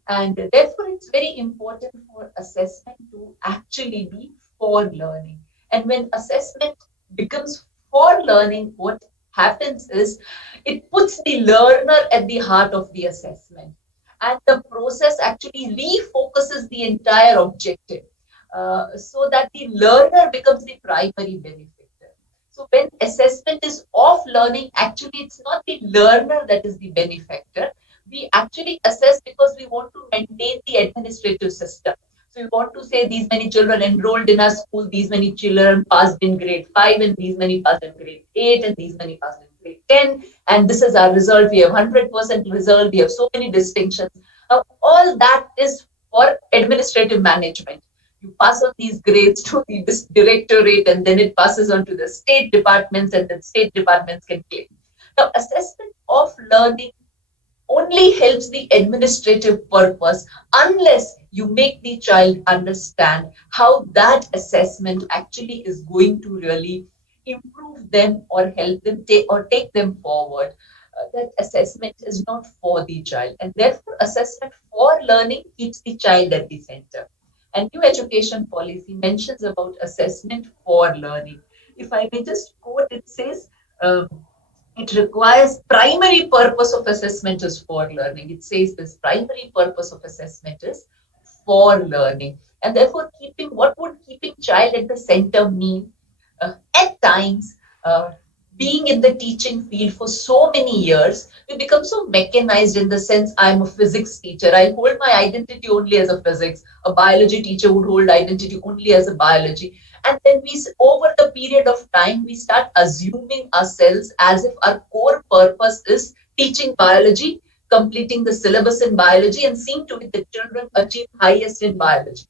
And therefore, it's very important for assessment to actually be for learning. And when assessment becomes for learning, what happens is it puts the learner at the heart of the assessment. And the process actually refocuses the entire objective so that the learner becomes the primary benefactor. So when assessment is of learning, actually it's not the learner that is the benefactor. We actually assess because we want to maintain the administrative system. So we want to say these many children enrolled in our school, these many children passed in grade 5, and these many passed in grade 8, and these many passed in grade 10. And this is our result. We have 100% result. We have so many distinctions. All that is for administrative management. You pass on these grades to the directorate, and then it passes on to the state departments, and the state departments can claim. Now, assessment of learning only helps the administrative purpose unless you make the child understand how that assessment actually is going to really improve them or help them take them forward. That assessment is not for the child, and therefore assessment for learning keeps the child at the center. And new education policy mentions about assessment for learning. If I may just quote, it says, it requires primary purpose of assessment is for learning. It says this primary purpose of assessment is for learning. And therefore, what would keeping child at the center mean? At times, being in the teaching field for so many years, we become so mechanized in the sense I'm a physics teacher. I hold my identity only as a physics. A biology teacher would hold identity only as a biology. And then over the period of time, we start assuming ourselves as if our core purpose is teaching biology, completing the syllabus in biology, and seeing to it that children achieve highest in biology.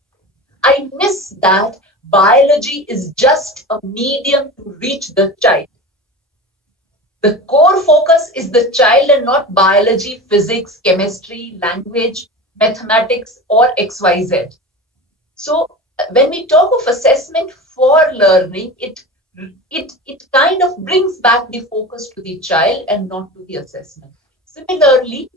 I miss that biology is just a medium to reach the child. The core focus is the child and not biology, physics, chemistry, language, mathematics, or XYZ. So when we talk of assessment for learning, it kind of brings back the focus to the child and not to the assessment. Similarly,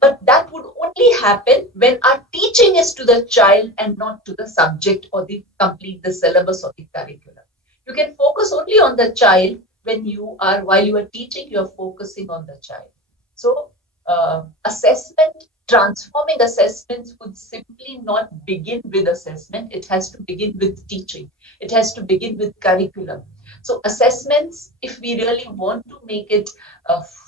but that would only happen when our teaching is to the child and not to the subject or complete the syllabus or the curriculum. You can focus only on the child while you are teaching, you are focusing on the child. So transforming assessments would simply not begin with assessment. It has to begin with teaching. It has to begin with curriculum. So assessments, if we really want to make it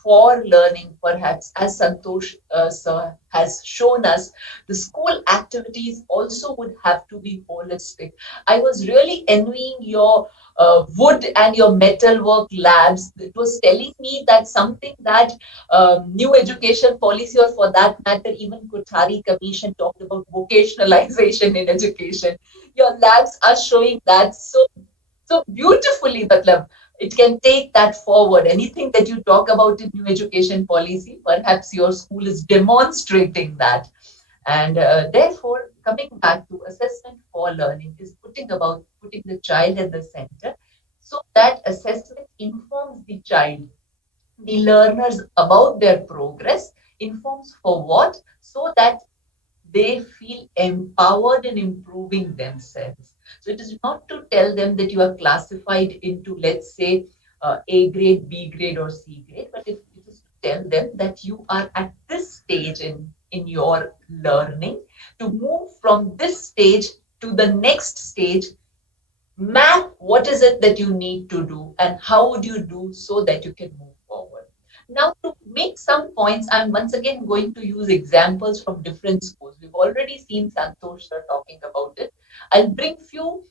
for learning, perhaps, as Santosh sir has shown us, the school activities also would have to be holistic. I was really envying your wood and your metalwork labs. It was telling me that something that new education policy, or for that matter, even Kothari Commission talked about vocationalization in education. Your labs are showing that so beautifully, Matlab. It can take that forward. Anything that you talk about in new education policy, perhaps your school is demonstrating that. And therefore, coming back to assessment for learning is putting the child at the center, so that assessment informs the child, the learners, about their progress. Informs for what? So that they feel empowered in improving themselves. So it is not to tell them that you are classified into, let's say, A grade, B grade, or C grade, but it is to tell them that you are at this stage in your learning. To move from this stage to the next stage, Map what is it that you need to do and how would you do so that you can move forward. Now, to make some points, I'm once again going to use examples from different schools. We've already seen Santosh sir talking about it. I'll bring few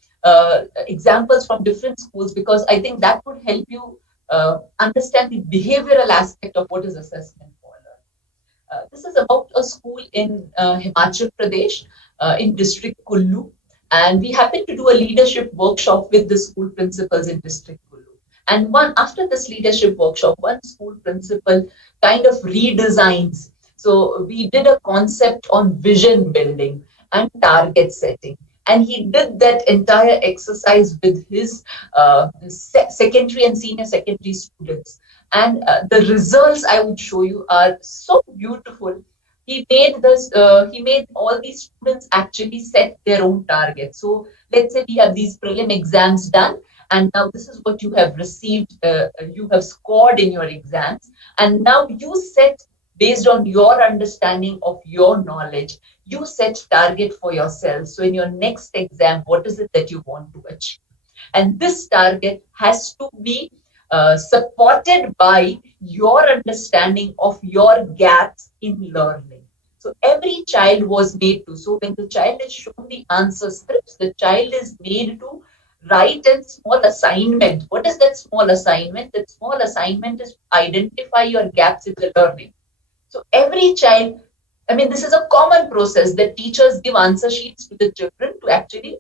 examples from different schools because I think that would help you understand the behavioral aspect of what is assessment for learning. This is about a school in Himachal Pradesh, in district Kullu. And we happened to do a leadership workshop with the school principals in district Kullu. And after this leadership workshop, one school principal kind of redesigns. So we did a concept on vision building and target setting. And he did that entire exercise with his secondary and senior secondary students. And the results I would show you are so beautiful. He made all these students actually set their own targets. So let's say we have these prelim exams done, and now this is what you have received, you have scored in your exams, and now you set, based on your understanding of your knowledge, you set target for yourself. So in your next exam, what is it that you want to achieve? And this target has to be supported by your understanding of your gaps in learning. So every child was made to, so when the child is shown the answer scripts, the child is made to write a small assignment. What is that small assignment? That small assignment is identify your gaps in the learning. So every child, I mean, this is a common process that teachers give answer sheets to the children to actually,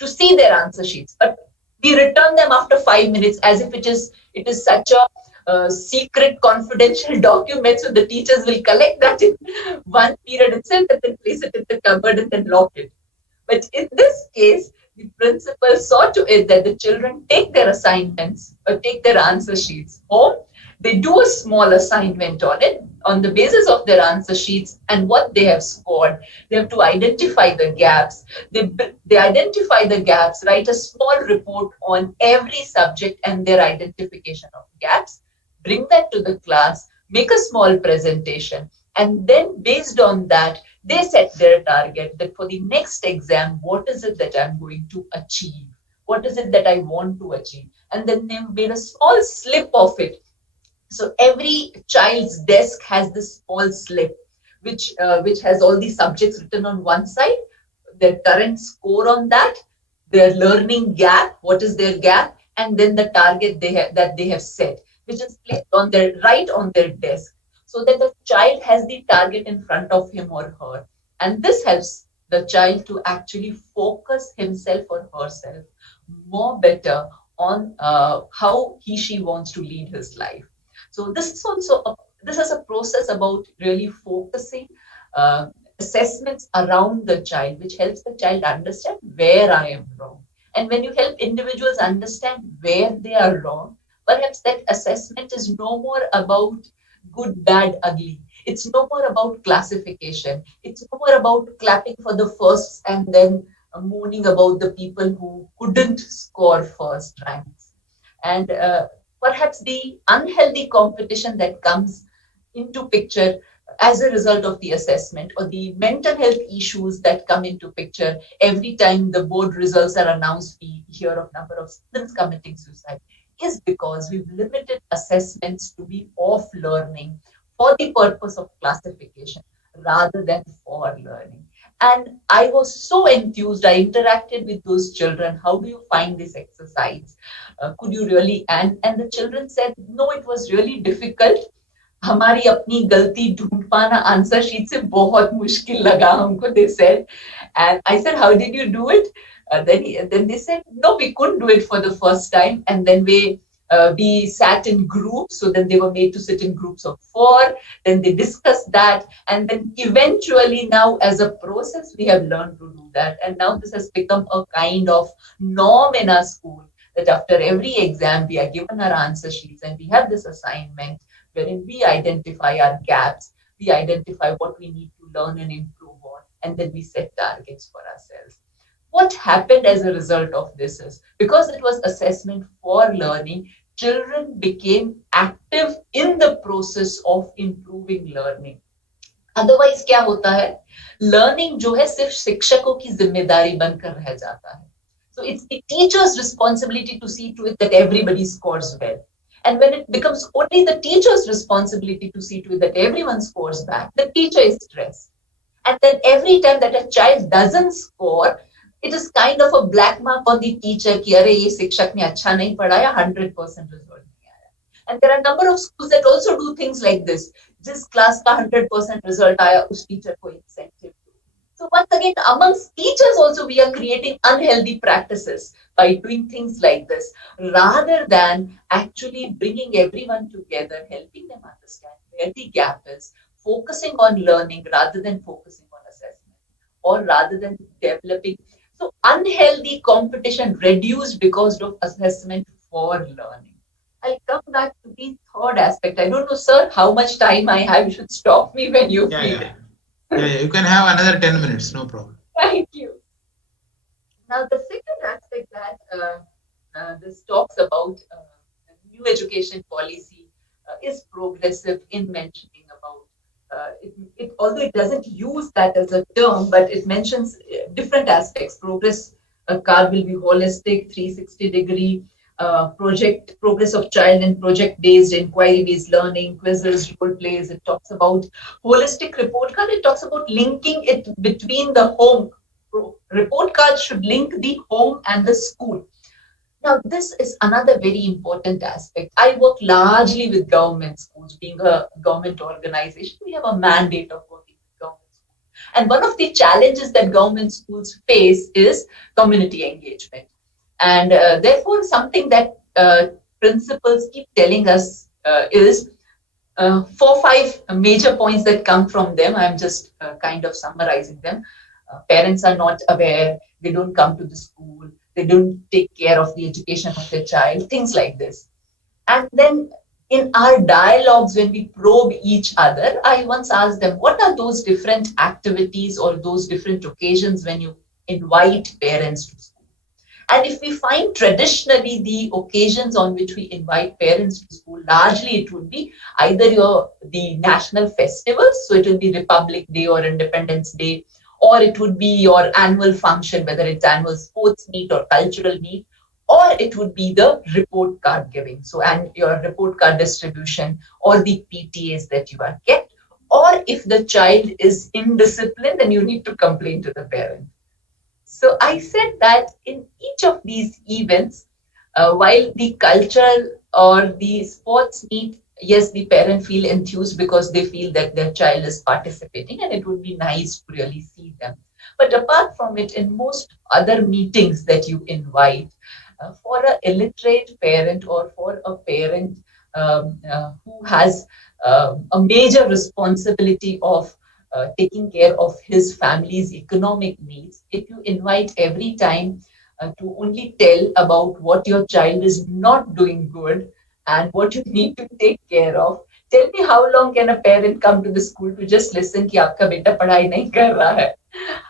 to see their answer sheets. But we return them after 5 minutes as if it is such a secret confidential document. So the teachers will collect that in one period itself and then place it in the cupboard and then lock it. But in this case, the principal saw to it that the children take their assignments or take their answer sheets home. They do a small assignment on it on the basis of their answer sheets and what they have scored. They have to identify the gaps. They identify the gaps, write a small report on every subject and their identification of gaps, bring that to the class, make a small presentation, and then based on that, they set their target that for the next exam, what is it that I'm going to achieve? What is it that I want to achieve? And then they made a small slip of it. So every child's desk has this small slip, which has all the subjects written on one side, their current score on that, their learning gap, what is their gap, and then the target that they have set, which is placed on on their desk, so that the child has the target in front of him or her. And this helps the child to actually focus himself or herself more better on how she wants to lead his life. So this is also this is a process about really focusing assessments around the child, which helps the child understand where I am wrong. And when you help individuals understand where they are wrong, perhaps that assessment is no more about good, bad, ugly. It's no more about classification. It's no more about clapping for the firsts and then moaning about the people who couldn't score first ranks. And perhaps the unhealthy competition that comes into picture as a result of the assessment, or the mental health issues that come into picture every time the board results are announced, we hear of number of students committing suicide, is because we've limited assessments to be of learning for the purpose of classification rather than for learning. And I was so enthused. I interacted with those children. How do you find this exercise? Could you really? And the children said, no, it was really difficult. हमारी अपनी गलती ढूंढ पाना answer sheet से बहुत मुश्किल लगा हमको, they said. And I said, how did you do it? Then they said, no, we couldn't do it for the first time. And then we sat in groups. So then they were made to sit in groups of 4. Then they discussed that. And then eventually now as a process, we have learned to do that. And now this has become a kind of norm in our school, that after every exam, we are given our answer sheets and we have this assignment wherein we identify our gaps, we identify what we need to learn and improve on, and then we set targets for ourselves. What happened as a result of this is, because it was assessment for learning, children became active in the process of improving learning. Otherwise क्या होता है, learning जो है सिर्फ शिक्षकों की जिम्मेदारी बनकर रह जाता है. So it's the teacher's responsibility to see to it that everybody scores well. And when it becomes only the teacher's responsibility to see to it that everyone scores back, the teacher is stressed. And then every time that a child doesn't score, it is kind of a black mark on the teacher ki अरे ये शिक्षक ने अच्छा नहीं पढ़ाया, 100% result नहीं आया. And there are a number of schools that also do things like this. जिस class का 100% result आया, उस teacher को incentive. So once again, amongst teachers also, we are creating unhealthy practices by doing things like this, rather than actually bringing everyone together, helping them understand where the gap is, focusing on learning rather than focusing on assessment, or rather than developing. So unhealthy competition reduced because of assessment for learning. I'll come back to the third aspect. I don't know, sir, how much time I have. You should stop me when you feel it. Yeah, you can have another 10 minutes, no problem. Thank you. Now, the second aspect that this talks about new education policy is progressive in mentioning about it, although it doesn't use that as a term, but it mentions different aspects. Progress card will be holistic, 360-degree, progress of child and project-based, inquiry-based learning, quizzes, role plays. It talks about holistic report card. It talks about linking it between the home. Report card should link the home and the school. Now, this is another very important aspect. I work largely with government schools. Being a government organization, we have a mandate of working with government schools. And one of the challenges that government schools face is community engagement. And therefore, something that principals keep telling us is 4-5 major points that come from them. I'm just kind of summarizing them. Parents are not aware. They don't come to the school. They don't take care of the education of their child, things like this. And then in our dialogues, when we probe each other, I once asked them, what are those different activities or those different occasions when you invite parents to school? And if we find traditionally the occasions on which we invite parents to school, largely it would be either the national festivals, so it will be Republic Day or Independence Day, or it would be your annual function, whether it's annual sports meet or cultural meet, or it would be the report card giving, so and your report card distribution or the PTAs that you are kept, or if the child is indisciplined, then you need to complain to the parent. So I said that in each of these events, while the cultural or the sports meet, yes, the parent feel enthused because they feel that their child is participating and it would be nice to really see them. But apart from it, in most other meetings that you invite, for an illiterate parent or for a parent who has a major responsibility of taking care of his family's economic needs, if you invite every time to only tell about what your child is not doing good and what you need to take care of, tell me how long can a parent come to the school to just listen ki aapka beta padhai nahi kar raha hai?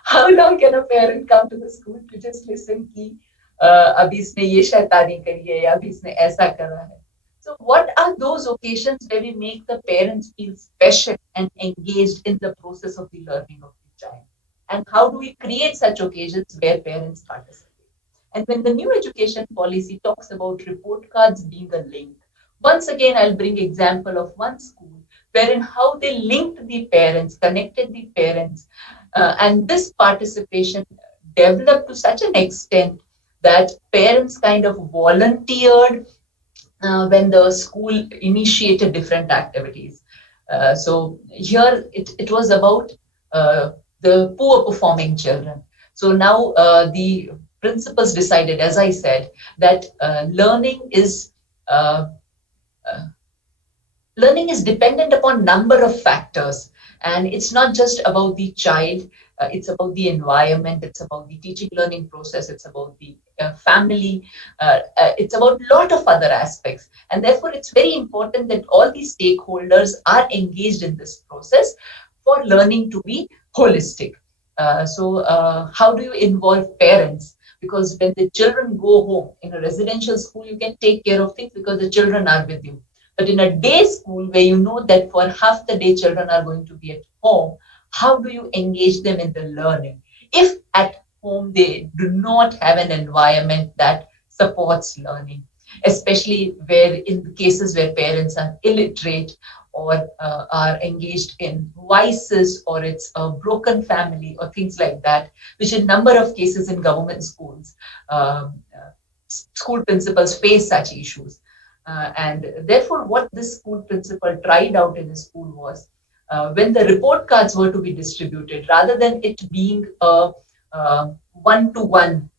How long can a parent come to the school to just listen ki abhi isne ye shaitani kari hai ya abhi isne aisa kara hai? So what are those occasions where we make the parents feel special and engaged in the process of the learning of the child? And how do we create such occasions where parents participate? And when the new education policy talks about report cards being a link, once again, I'll bring example of one school wherein how they linked the parents, connected the parents, and this participation developed to such an extent that parents kind of volunteered when the school initiated different activities. So here it was about the poor performing children. So now the principals decided, as I said, that learning is dependent upon number of factors, and it's not just about the child. It's about the environment, it's about the teaching learning process, it's about the family, it's about a lot of other aspects. And therefore, it's very important that all the stakeholders are engaged in this process for learning to be holistic. So how do you involve parents? Because when the children go home, in a residential school, you can take care of things because the children are with you. But in a day school where you know that for half the day children are going to be at home, how do you engage them in the learning? If at home they do not have an environment that supports learning, especially where in the cases where parents are illiterate or are engaged in vices, or it's a broken family or things like that, which in number of cases in government schools, school principals face such issues. And therefore, what this school principal tried out in his school was, when the report cards were to be distributed, rather than it being a one-to-one,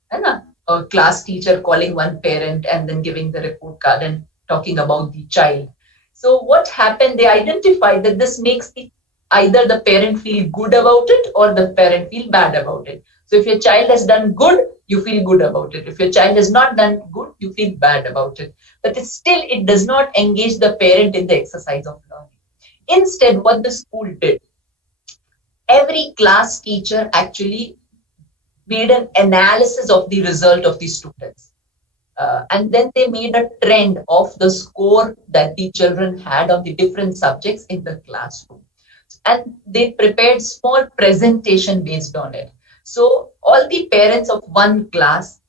a class teacher calling one parent and then giving the report card and talking about the child. So what happened, they identified that this makes either the parent feel good about it or the parent feel bad about it. So if your child has done good, you feel good about it. If your child has not done good, you feel bad about it. But it does not engage the parent in the exercise of learning. Instead, what the school did, every class teacher actually made an analysis of the result of the students. And then they made a trend of the score that the children had on the different subjects in the classroom. And they prepared small presentation based on it. So all the parents of one class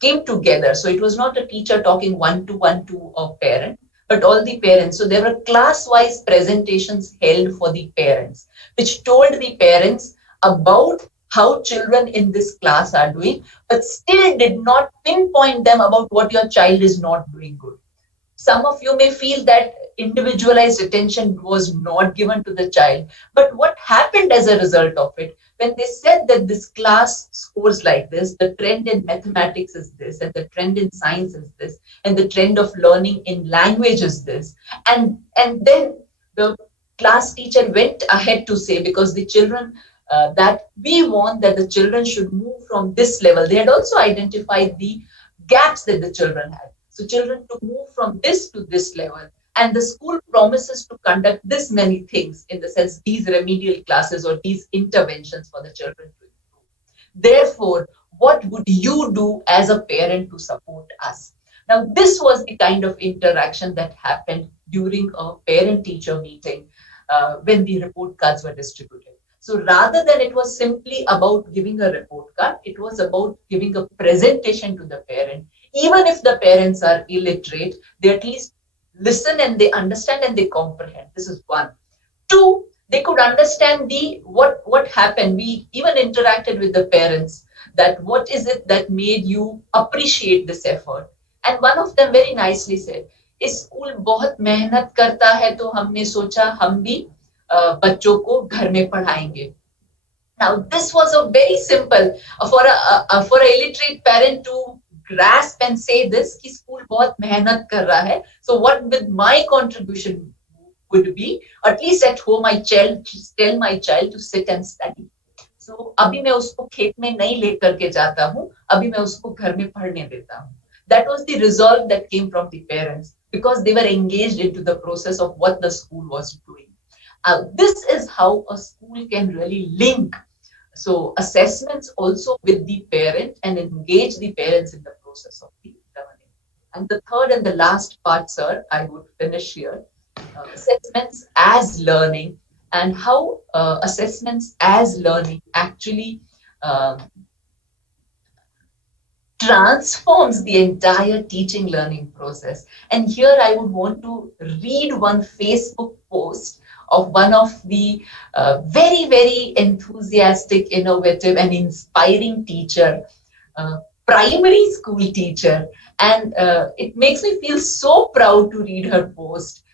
came together. So it was not a teacher talking one-to-one to a parent, but all the parents. So there were class-wise presentations held for the parents, which told the parents about how children in this class are doing, but still did not pinpoint them about what your child is not doing good. Some of you may feel that individualized attention was not given to the child, but what happened as a result of it, when they said that this class scores like this, the trend in mathematics is this, and the trend in science is this, and the trend of learning in language is this, and then the class teacher went ahead to say, because the children, that we want that the children should move from this level. They had also identified the gaps that the children had. So children to move from this to this level. And the school promises to conduct this many things, in the sense these remedial classes or these interventions for the children to improve. Therefore, what would you do as a parent to support us? Now, this was the kind of interaction that happened during a parent-teacher meeting when the report cards were distributed. So rather than it was simply about giving a report card, it was about giving a presentation to the parent. Even if the parents are illiterate, they at least listen and they understand and they comprehend. This is one. Two, they could understand what happened. We even interacted with the parents, that what is it that made you appreciate this effort. And one of them very nicely said, इस school बहुत मेहनत करता है, तो हमने सोचा हम भी बच्चों को घर में पढ़ाएंगे. Now, this was a very simple, for a illiterate parent to grasp and say this, कि स्कूल बहुत मेहनत कर रहा है. So what with my contribution would be, at least at home, I tell my child to sit and study. So अभी मैं उसको खेत में नहीं लेकर के जाता हूँ, अभी मैं उसको घर में पढ़ने देता हूँ. That was the resolve that came from the parents, because they were engaged into the process of what the school was doing. This is how a school can really link so assessments also with the parent and engage the parents in the process of the learning. And the third and the last part, sir, I would finish here, assessments as learning, and how assessments as learning actually transforms the entire teaching learning process. And here I would want to read one Facebook post of one of the very, very enthusiastic, innovative and inspiring teacher, primary school teacher. And it makes me feel so proud to read her post.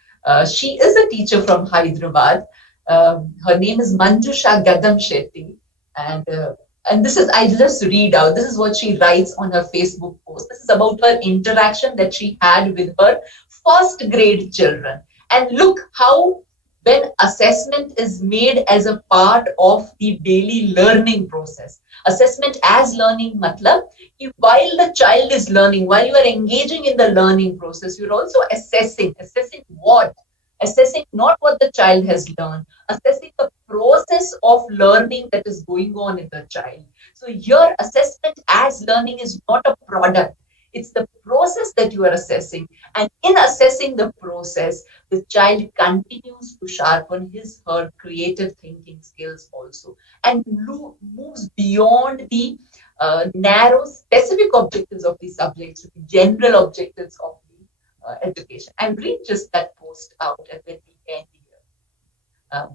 She is a teacher from Hyderabad. Her name is Manjusha Gadam Shetty. And this is, I just read out, this is what she writes on her Facebook post. This is about her interaction that she had with her first grade children. And look how, when assessment is made as a part of the daily learning process. Assessment as learning, matlab, while the child is learning, while you are engaging in the learning process, you're also assessing. Assessing what? Assessing not what the child has learned, assessing the process of learning that is going on in the child. So your assessment as learning is not a product. It's the process that you are assessing. And in assessing the process, the child continues to sharpen her creative thinking skills also, and moves beyond the narrow specific objectives of the subjects to the general objectives of the education. And read just that post out at the end here.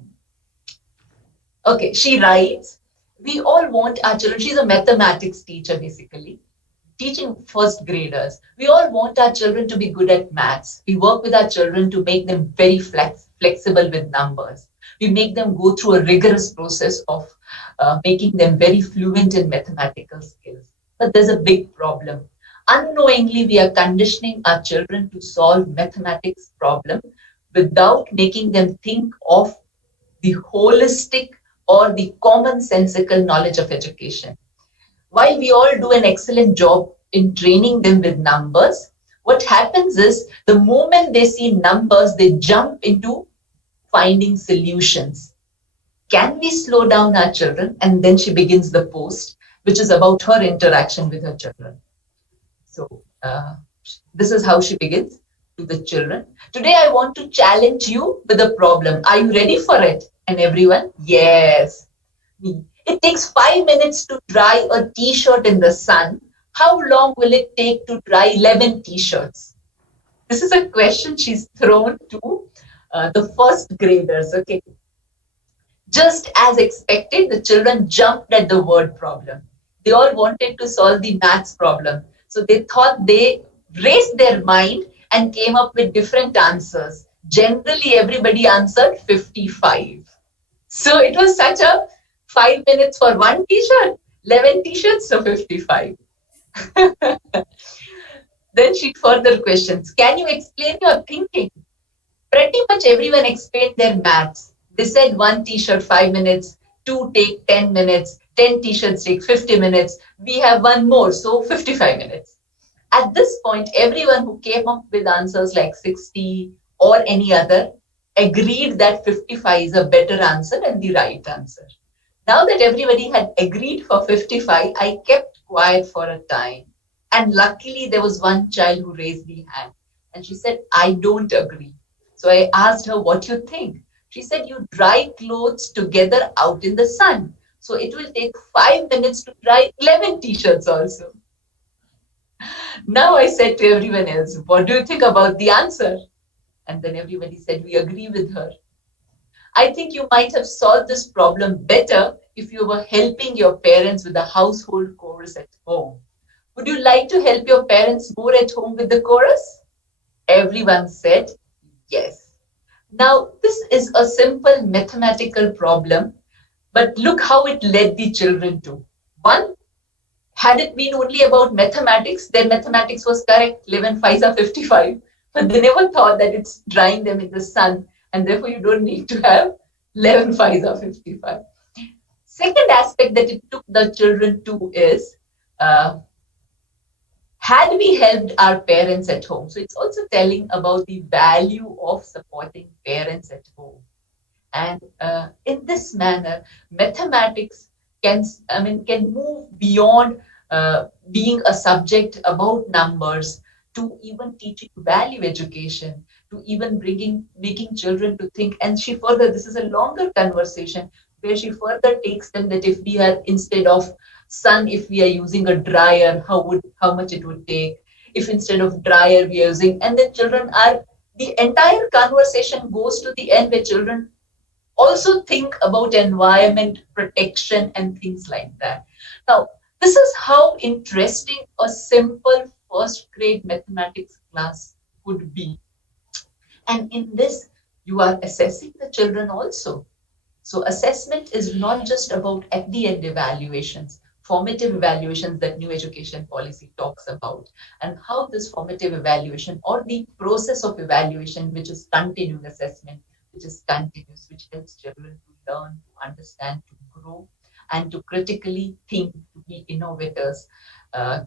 Okay, she writes, we all want our children, she's a mathematics teacher basically, teaching first graders. We all want our children to be good at maths. We work with our children to make them very flexible with numbers. We make them go through a rigorous process of making them very fluent in mathematical skills. But there's a big problem. Unknowingly, we are conditioning our children to solve mathematics problem without making them think of the holistic or the commonsensical knowledge of education. While we all do an excellent job in training them with numbers, what happens is the moment they see numbers, they jump into finding solutions. Can we slow down our children? And then she begins the post, which is about her interaction with her children. So this is how she begins to the children. Today, I want to challenge you with a problem. Are you ready for it? And everyone, yes. It takes 5 minutes to dry a t-shirt in the sun. How long will it take to dry 11 t-shirts? This is a question she's thrown to the first graders. Okay. Just as expected, the children jumped at the word problem. They all wanted to solve the maths problem. So they thought they raised their mind and came up with different answers. Generally, everybody answered 55. So it was such a 5 minutes for one t-shirt, 11 t-shirts, so 55. Then she further questions, can you explain your thinking? Pretty much everyone explained their maths. They said one t-shirt 5 minutes, two take 10 minutes, 10 t-shirts take 50 minutes. We have one more, so 55 minutes. At this point, everyone who came up with answers like 60 or any other agreed that 55 is a better answer and the right answer. Now that everybody had agreed for 55, I kept quiet for a time. And luckily, there was one child who raised the hand. And she said, I don't agree. So I asked her, what do you think? She said, you dry clothes together out in the sun. So it will take 5 minutes to dry 11 t-shirts also. Now I said to everyone else, what do you think about the answer? And then everybody said, we agree with her. I think you might have solved this problem better if you were helping your parents with the household chorus at home. Would you like to help your parents more at home with the chorus? Everyone said yes. Now, this is a simple mathematical problem, but look how it led the children to. One, had it been only about mathematics, then mathematics was correct, 11 5s are 55. But they never thought that it's drying them in the sun, and therefore you don't need to have 11 5s are 55. Second aspect that it took the children to is, had we helped our parents at home? So it's also telling about the value of supporting parents at home. And in this manner, mathematics can move beyond being a subject about numbers to even teaching value education, to even making children to think. And she further, this is a longer conversation where she further takes them that if we are, instead of sun, if we are using a dryer, how much it would take. If instead of dryer we are using, and then the entire conversation goes to the end where children also think about environment protection and things like that. Now, this is how interesting a simple first grade mathematics class could be. And in this, you are assessing the children also. So assessment is not just about at the end evaluations, formative evaluations that new education policy talks about, and how this formative evaluation or the process of evaluation, which is continuing assessment, which is continuous, which helps children to learn, to understand, to grow, and to critically think, to be innovators,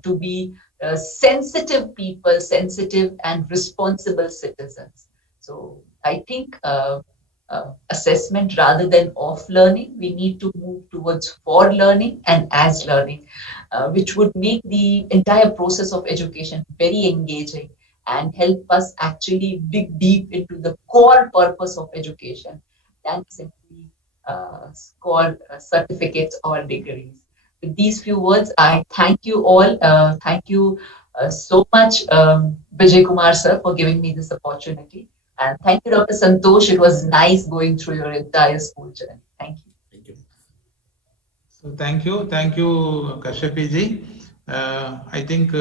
to be sensitive people, sensitive and responsible citizens. So I think assessment rather than off learning, we need to move towards for learning and as learning, which would make the entire process of education very engaging and help us actually dig deep into the core purpose of education than simply score certificates or degrees. with these few words, I thank you all. Thank you so much, Vijay Kumar sir, for giving me this opportunity. And thank you, Dr. Santosh. It was nice going through your entire school journey. Thank you. Thank you. So thank you, Kashyapi ji. I think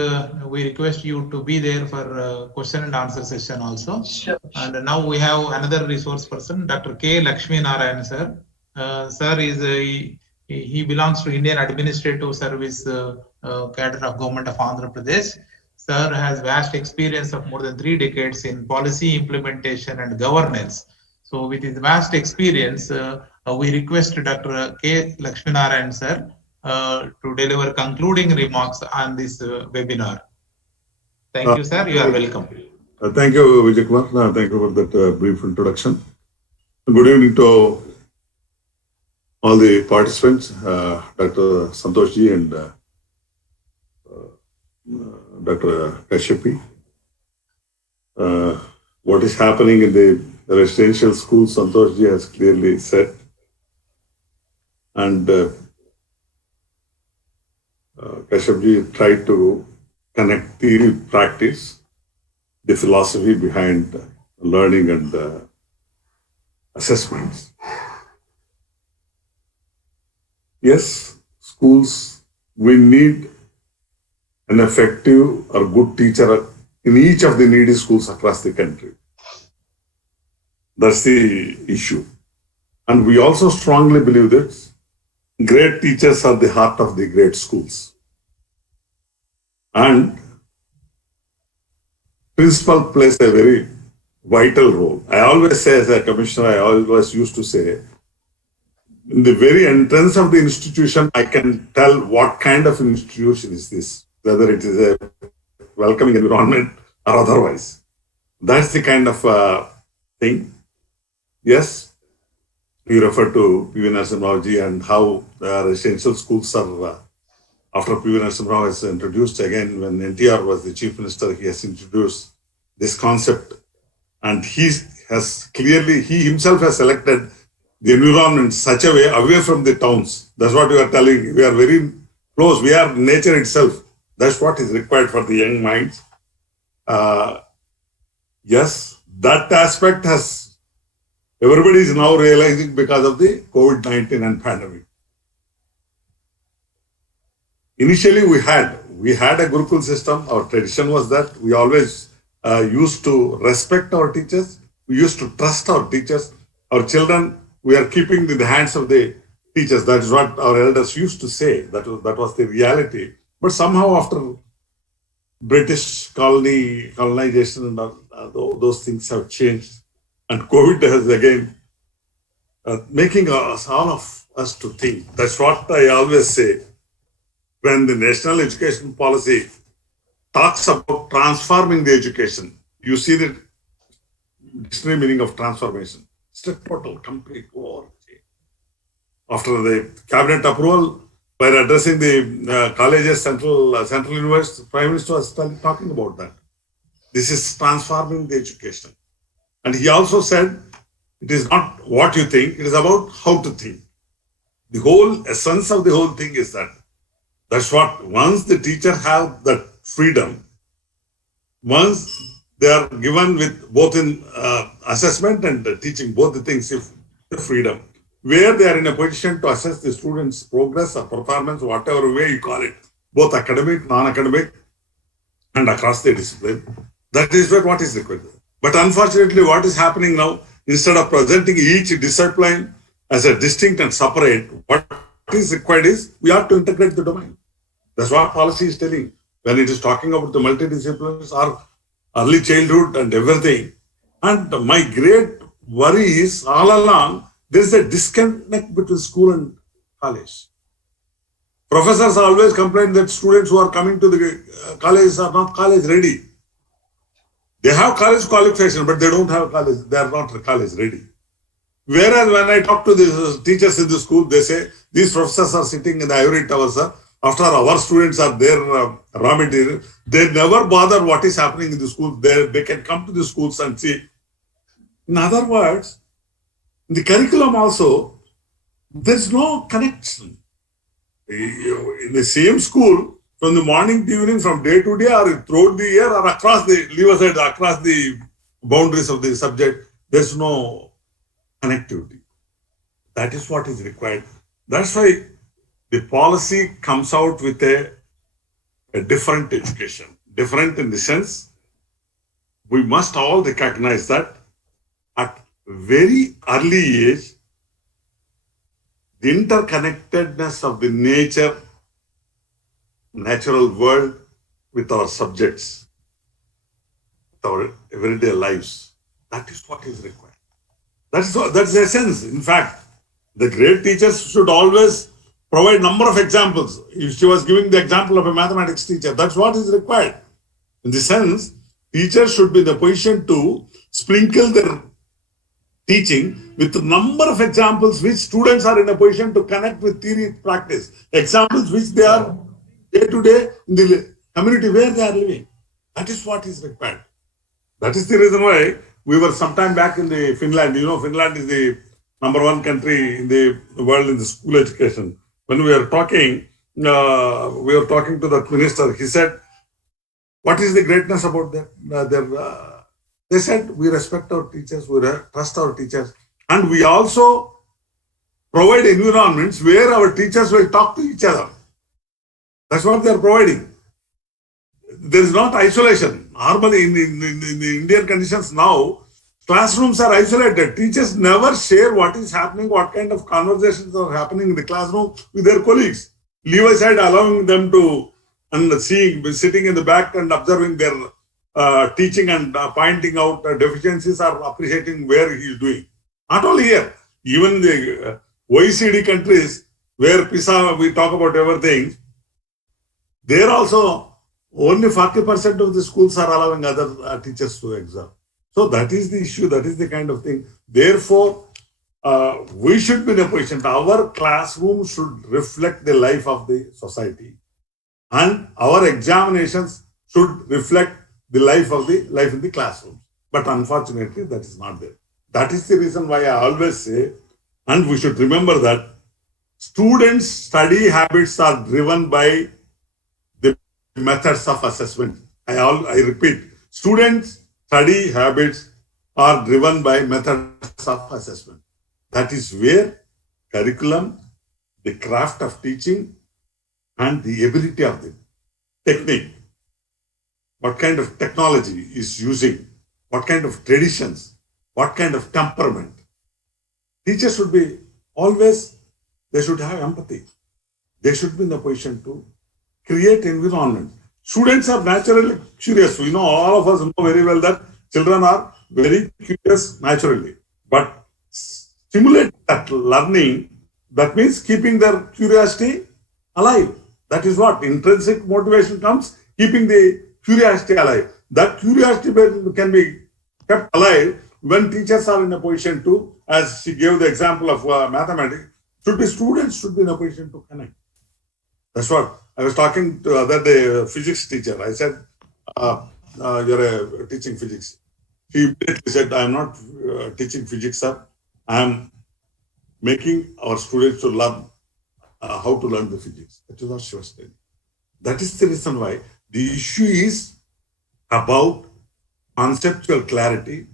we request you to be there for question and answer session also. Sure. And now we have another resource person, Dr. K. Lakshmi Narayan sir. Sir is he belongs to Indian Administrative Service cadre of Government of Andhra Pradesh. Sir has vast experience of more than 3 decades in policy implementation and governance. So with his vast experience, we request Dr. K. Lakshminarayan sir to deliver concluding remarks on this webinar. Thank you, sir. You are welcome. Thank you, Vijay Kumar. Thank you for that brief introduction. Good evening to all the participants, Dr. Santosh ji and Dr. Kashyapi. What is happening in the residential schools, Santosh ji has clearly said. And Kashyap ji tried to connect the practice, the philosophy behind learning and assessments. Yes, schools, we need an effective or good teacher in each of the needy schools across the country. That's the issue. And we also strongly believe that great teachers are the heart of the great schools. And principal plays a very vital role. I always say, as a commissioner, I always used to say, in the very entrance of the institution, I can tell what kind of institution is this, whether it is a welcoming environment or otherwise. That's the kind of thing. Yes, you refer to P.V. Narasimha Rao ji and how residential schools are, after P.V. Narasimha Rao has introduced again, when NTR was the chief minister, he has introduced this concept. And he has clearly, he himself has selected the environment in such a way away from the towns. That's what you are telling. We are very close. We are nature itself. That's what is required for the young minds. Yes, that aspect has, everybody is now realizing because of the COVID-19 and pandemic. Initially, we had a Gurukul system. Our tradition was that we always used to respect our teachers. We used to trust our teachers. Our children, we are keeping in the hands of the teachers. That is what our elders used to say. That was the reality. But somehow after British colonization and those things have changed. And COVID has again making us, all of us to think. That's what I always say. When the national education policy talks about transforming the education, you see the dictionary meaning of transformation. It's a total, complete war. After the cabinet approval, by addressing the colleges, central university, Prime Minister was talking about that. This is transforming the education. And he also said, it is not what you think, it is about how to think. The whole essence of the whole thing is that. That's what, once the teacher have that freedom, once they are given with both in assessment and teaching, both the things, if the freedom, where they are in a position to assess the students' progress or performance, whatever way you call it, both academic, non-academic, and across the discipline. That is what is required. But unfortunately, what is happening now, instead of presenting each discipline as a distinct and separate, what is required is we have to integrate the domain. That's what policy is telling. When it is talking about the multidisciplines or early childhood and everything. And my great worry is all along, there is a disconnect between school and college. Professors always complain that students who are coming to the college are not college ready. They have college qualification, but they don't have college. They are not college ready. Whereas when I talk to the teachers in the school, they say, these professors are sitting in the ivory tower, sir. After our students are their raw material, they never bother what is happening in the school. They can come to the schools and see. In other words, in the curriculum also, there is no connection. In the same school, from the morning to evening, from day to day, or throughout the year, or across the, leave aside, across the boundaries of the subject, there's no connectivity. That is what is required. That's why the policy comes out with a different education. Different in the sense, we must all recognize that at very early age, the interconnectedness of the natural world with our subjects, with our everyday lives, that is what is required. That's the essence. In fact, the great teachers should always provide number of examples. If she was giving the example of a mathematics teacher, that's what is required. In the sense, teachers should be in the position to sprinkle their teaching with a number of examples which students are in a position to connect with theory practice. Examples which they are day to day in the community where they are living. That is what is required. That is the reason why we were sometime back in the Finland. You know, Finland is the #1 country in the world in the school education. When we were talking to the minister. He said, "What is the greatness about they said, we respect our teachers, we trust our teachers, and we also provide environments where our teachers will talk to each other." That's what they are providing. There is not isolation. Normally, in the Indian conditions now, classrooms are isolated. Teachers never share what is happening, what kind of conversations are happening in the classroom with their colleagues. Leave aside allowing them to sitting in the back and observing their teaching and pointing out deficiencies or appreciating where he is doing. Not only here, even the OECD countries where PISA, we talk about everything, there also only 40% of the schools are allowing other teachers to observe. So that is the issue, that is the kind of thing. Therefore, we should be in a position, our classroom should reflect the life of the society. And our examinations should reflect the life in the classroom. But unfortunately, that is not there. That is the reason why I always say, and we should remember that students' study habits are driven by the methods of assessment. I repeat, students' study habits are driven by methods of assessment. That is where curriculum, the craft of teaching, and the ability of the technique, what kind of technology is using, what kind of traditions, what kind of temperament. Teachers should be always, they should have empathy. They should be in the position to create environment. Students are naturally curious. We know, all of us know very well that children are very curious naturally. But stimulate that learning, that means keeping their curiosity alive. That is what intrinsic motivation comes, keeping the curiosity alive. That curiosity can be kept alive when teachers are in a position to, as she gave the example of mathematics, students should be in a position to connect. That's what I was talking to other day, physics teacher. I said, you're teaching physics. He immediately said, I am not teaching physics, sir. I am making our students to learn how to learn the physics. That is what she was telling. That is the reason why the issue is about conceptual clarity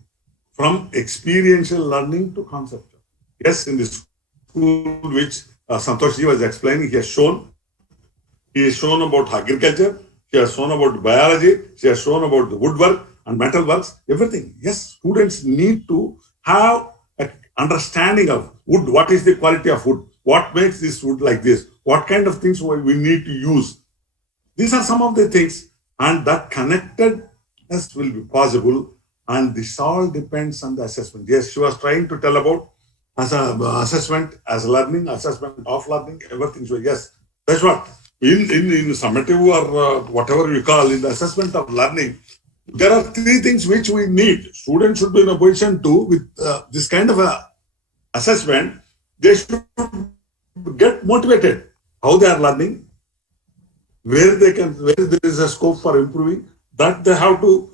from experiential learning to conceptual. Yes, in the school which Santoshji was explaining, he has shown about agriculture, he has shown about biology, he has shown about the woodwork and metalworks, everything. Yes, students need to have an understanding of wood. What is the quality of wood? What makes this wood like this? What kind of things we need to use? These are some of the things, and that connectedness will be possible, and this all depends on the assessment. Yes, she was trying to tell about as a assessment, as learning, assessment of learning, everything. So yes, that's what in summative or whatever you call in the assessment of learning, there are three things which we need. Students should be in a position to, with this kind of a assessment, they should get motivated. How they are learning, where there is a scope for improving, that they have to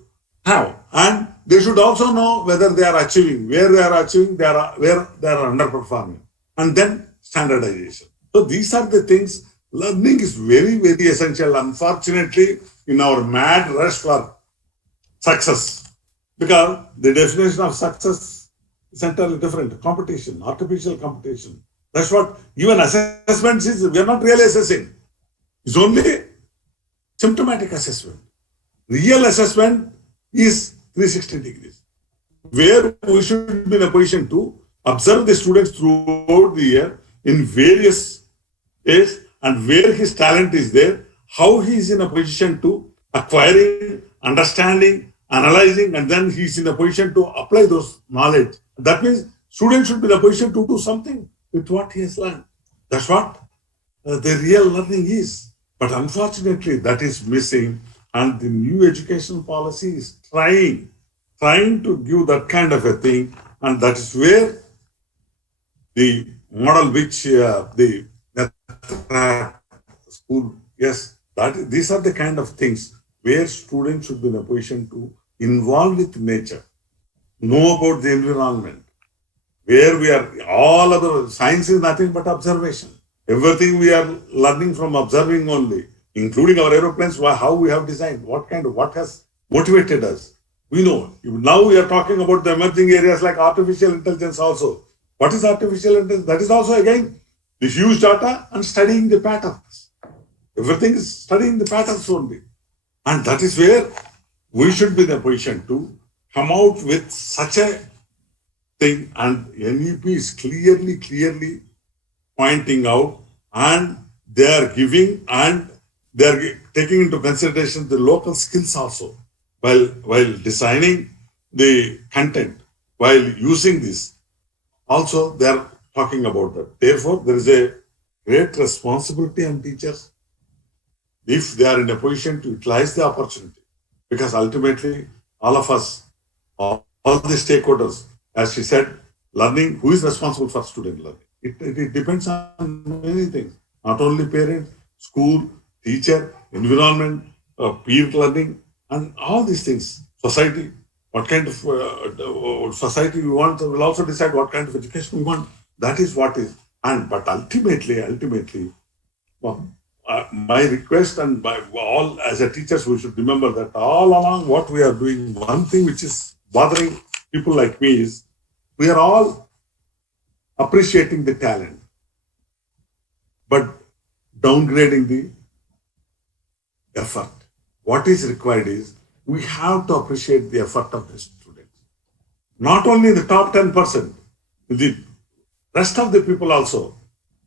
have. And they should also know whether they are achieving, where they are achieving, where they are underperforming. And then standardization. So these are the things learning is very, very essential. Unfortunately, in our mad rush for success, because the definition of success is entirely different. Competition, artificial competition. That's what even assessments is. We are not really assessing. It's only symptomatic assessment. Real assessment is 360 degrees, where we should be in a position to observe the students throughout the year in various ways and where his talent is there, how he is in a position to acquiring, understanding, analyzing, and then he is in a position to apply those knowledge. That means students should be in a position to do something with what he has learned. That's what the real learning is. But unfortunately, that is missing, and the new education policy is trying to give that kind of a thing, and that is where the model which the school, yes, these are the kind of things where students should be in a position to involve with nature, know about the environment, where we are, all other science is nothing but observation. Everything we are learning from observing only, including our aeroplanes, how we have designed, what has motivated us. We know. Now we are talking about the emerging areas like artificial intelligence also. What is artificial intelligence? That is also again the huge data and studying the patterns. Everything is studying the patterns only. And that is where we should be in a position to come out with such a thing. And NEP is clearly pointing out, and they are giving, and they are taking into consideration the local skills also while designing the content, while using this. Also, they are talking about that. Therefore, there is a great responsibility on teachers if they are in a position to utilize the opportunity. Because ultimately, all of us, all the stakeholders, as she said, learning, who is responsible for student learning? It depends on many things, not only parents, school, teacher, environment, peer learning, and all these things. Society, what kind of society we want, will also decide what kind of education we want. That is what is. But ultimately, my request and by all as a teachers, we should remember that all along what we are doing, one thing which is bothering people like me is, we are all appreciating the talent, but downgrading the effort. What is required is, we have to appreciate the effort of the students. Not only the top 10%, the rest of the people also.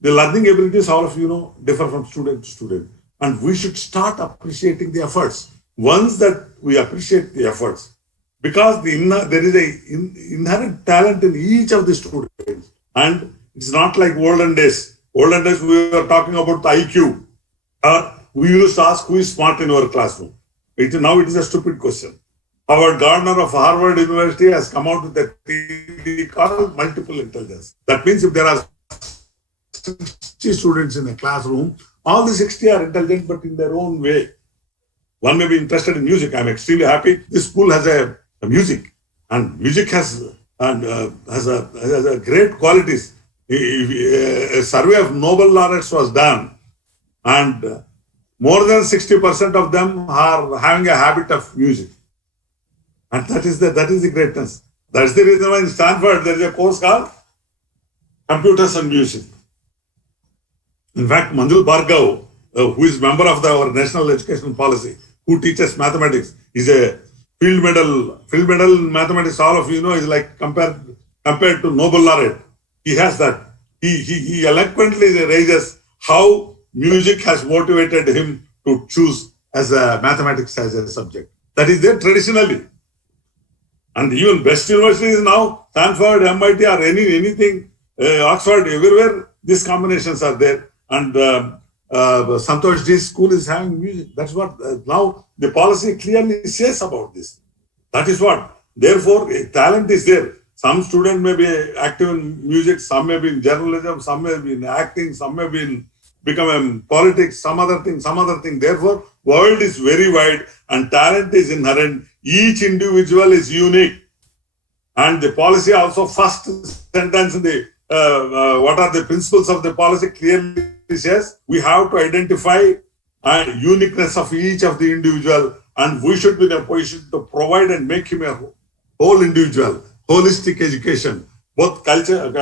The learning abilities, all of you know, differ from student to student. And we should start appreciating the efforts. Once that we appreciate the efforts, because there is an inherent talent in each of the students. And it's not like olden days. Olden days, we were talking about the IQ. We used to ask who is smart in our classroom. Now it is a stupid question. Howard Gardner of Harvard University has come out with a theory called multiple intelligence. That means if there are 60 students in a classroom, all the 60 are intelligent, but in their own way. One may be interested in music. I'm extremely happy. This school has a music, and music has a great qualities. A survey of Nobel laureates was done, and more than 60% of them are having a habit of music. And that is the greatness. That's the reason why in Stanford there is a course called Computers and Music. In fact, Manjul Bhargav, who is member of our National Education Policy, who teaches mathematics, is a field medal in mathematics. All of you know, is like compared to Nobel laureate. He has that. He eloquently raises how music has motivated him to choose as a mathematics as a subject. That is there traditionally. And even best universities now, Stanford, MIT, or anything, Oxford, everywhere, these combinations are there. And Santosh D's school is having music. That's what now the policy clearly says about this. That is what. Therefore, talent is there. Some student may be active in music, some may be in journalism, some may be in acting, some may be in become politics, some other thing. Therefore, world is very wide and talent is inherent. Each individual is unique. And the policy also, first sentence in the what are the principles of the policy clearly says we have to identify uniqueness of each of the individual, and we should be in a position to provide and make him a whole individual, holistic education, both culture,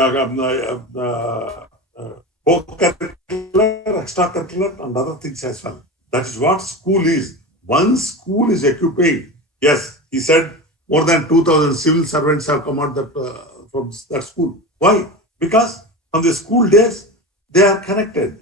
co-curricular, extracurricular, and other things as well. That is what school is. Once school is equipping, yes, he said more than 2,000 civil servants have come out from that school. Why? Because from the school days, they are connected.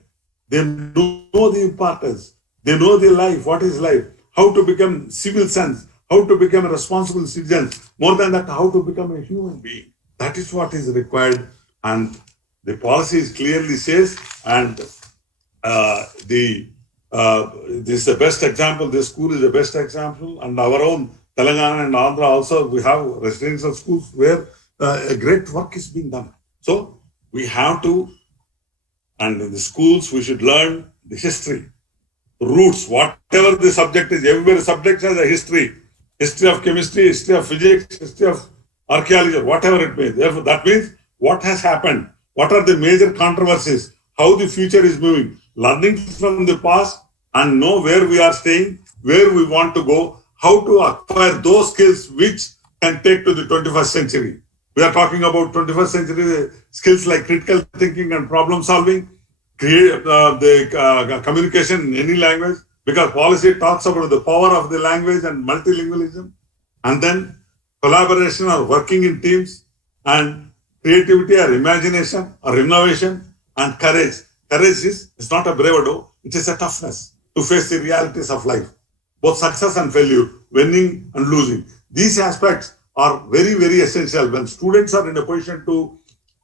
They know the importance. They know the life, what is life, how to become civil sons, how to become a responsible citizen. More than that, how to become a human being. That is what is required. And the policy clearly says, and this is the best example. This school is the best example. And our own Telangana and Andhra also, we have residential schools where a great work is being done. So we have to, and in the schools, we should learn the history, roots, whatever the subject is. Every subject has a history. History of chemistry, history of physics, history of archaeology, whatever it may. Therefore, that means what has happened, what are the major controversies, how the future is moving, learning from the past and know where we are staying, where we want to go, how to acquire those skills which can take to the 21st century. We are talking about 21st century skills like critical thinking and problem solving, the communication in any language, because policy talks about the power of the language and multilingualism, and then collaboration or working in teams, and creativity or imagination or innovation, and courage. Courage is not a bravado, it is a toughness to face the realities of life, both success and failure, winning and losing. These aspects are very, very essential when students are in a position to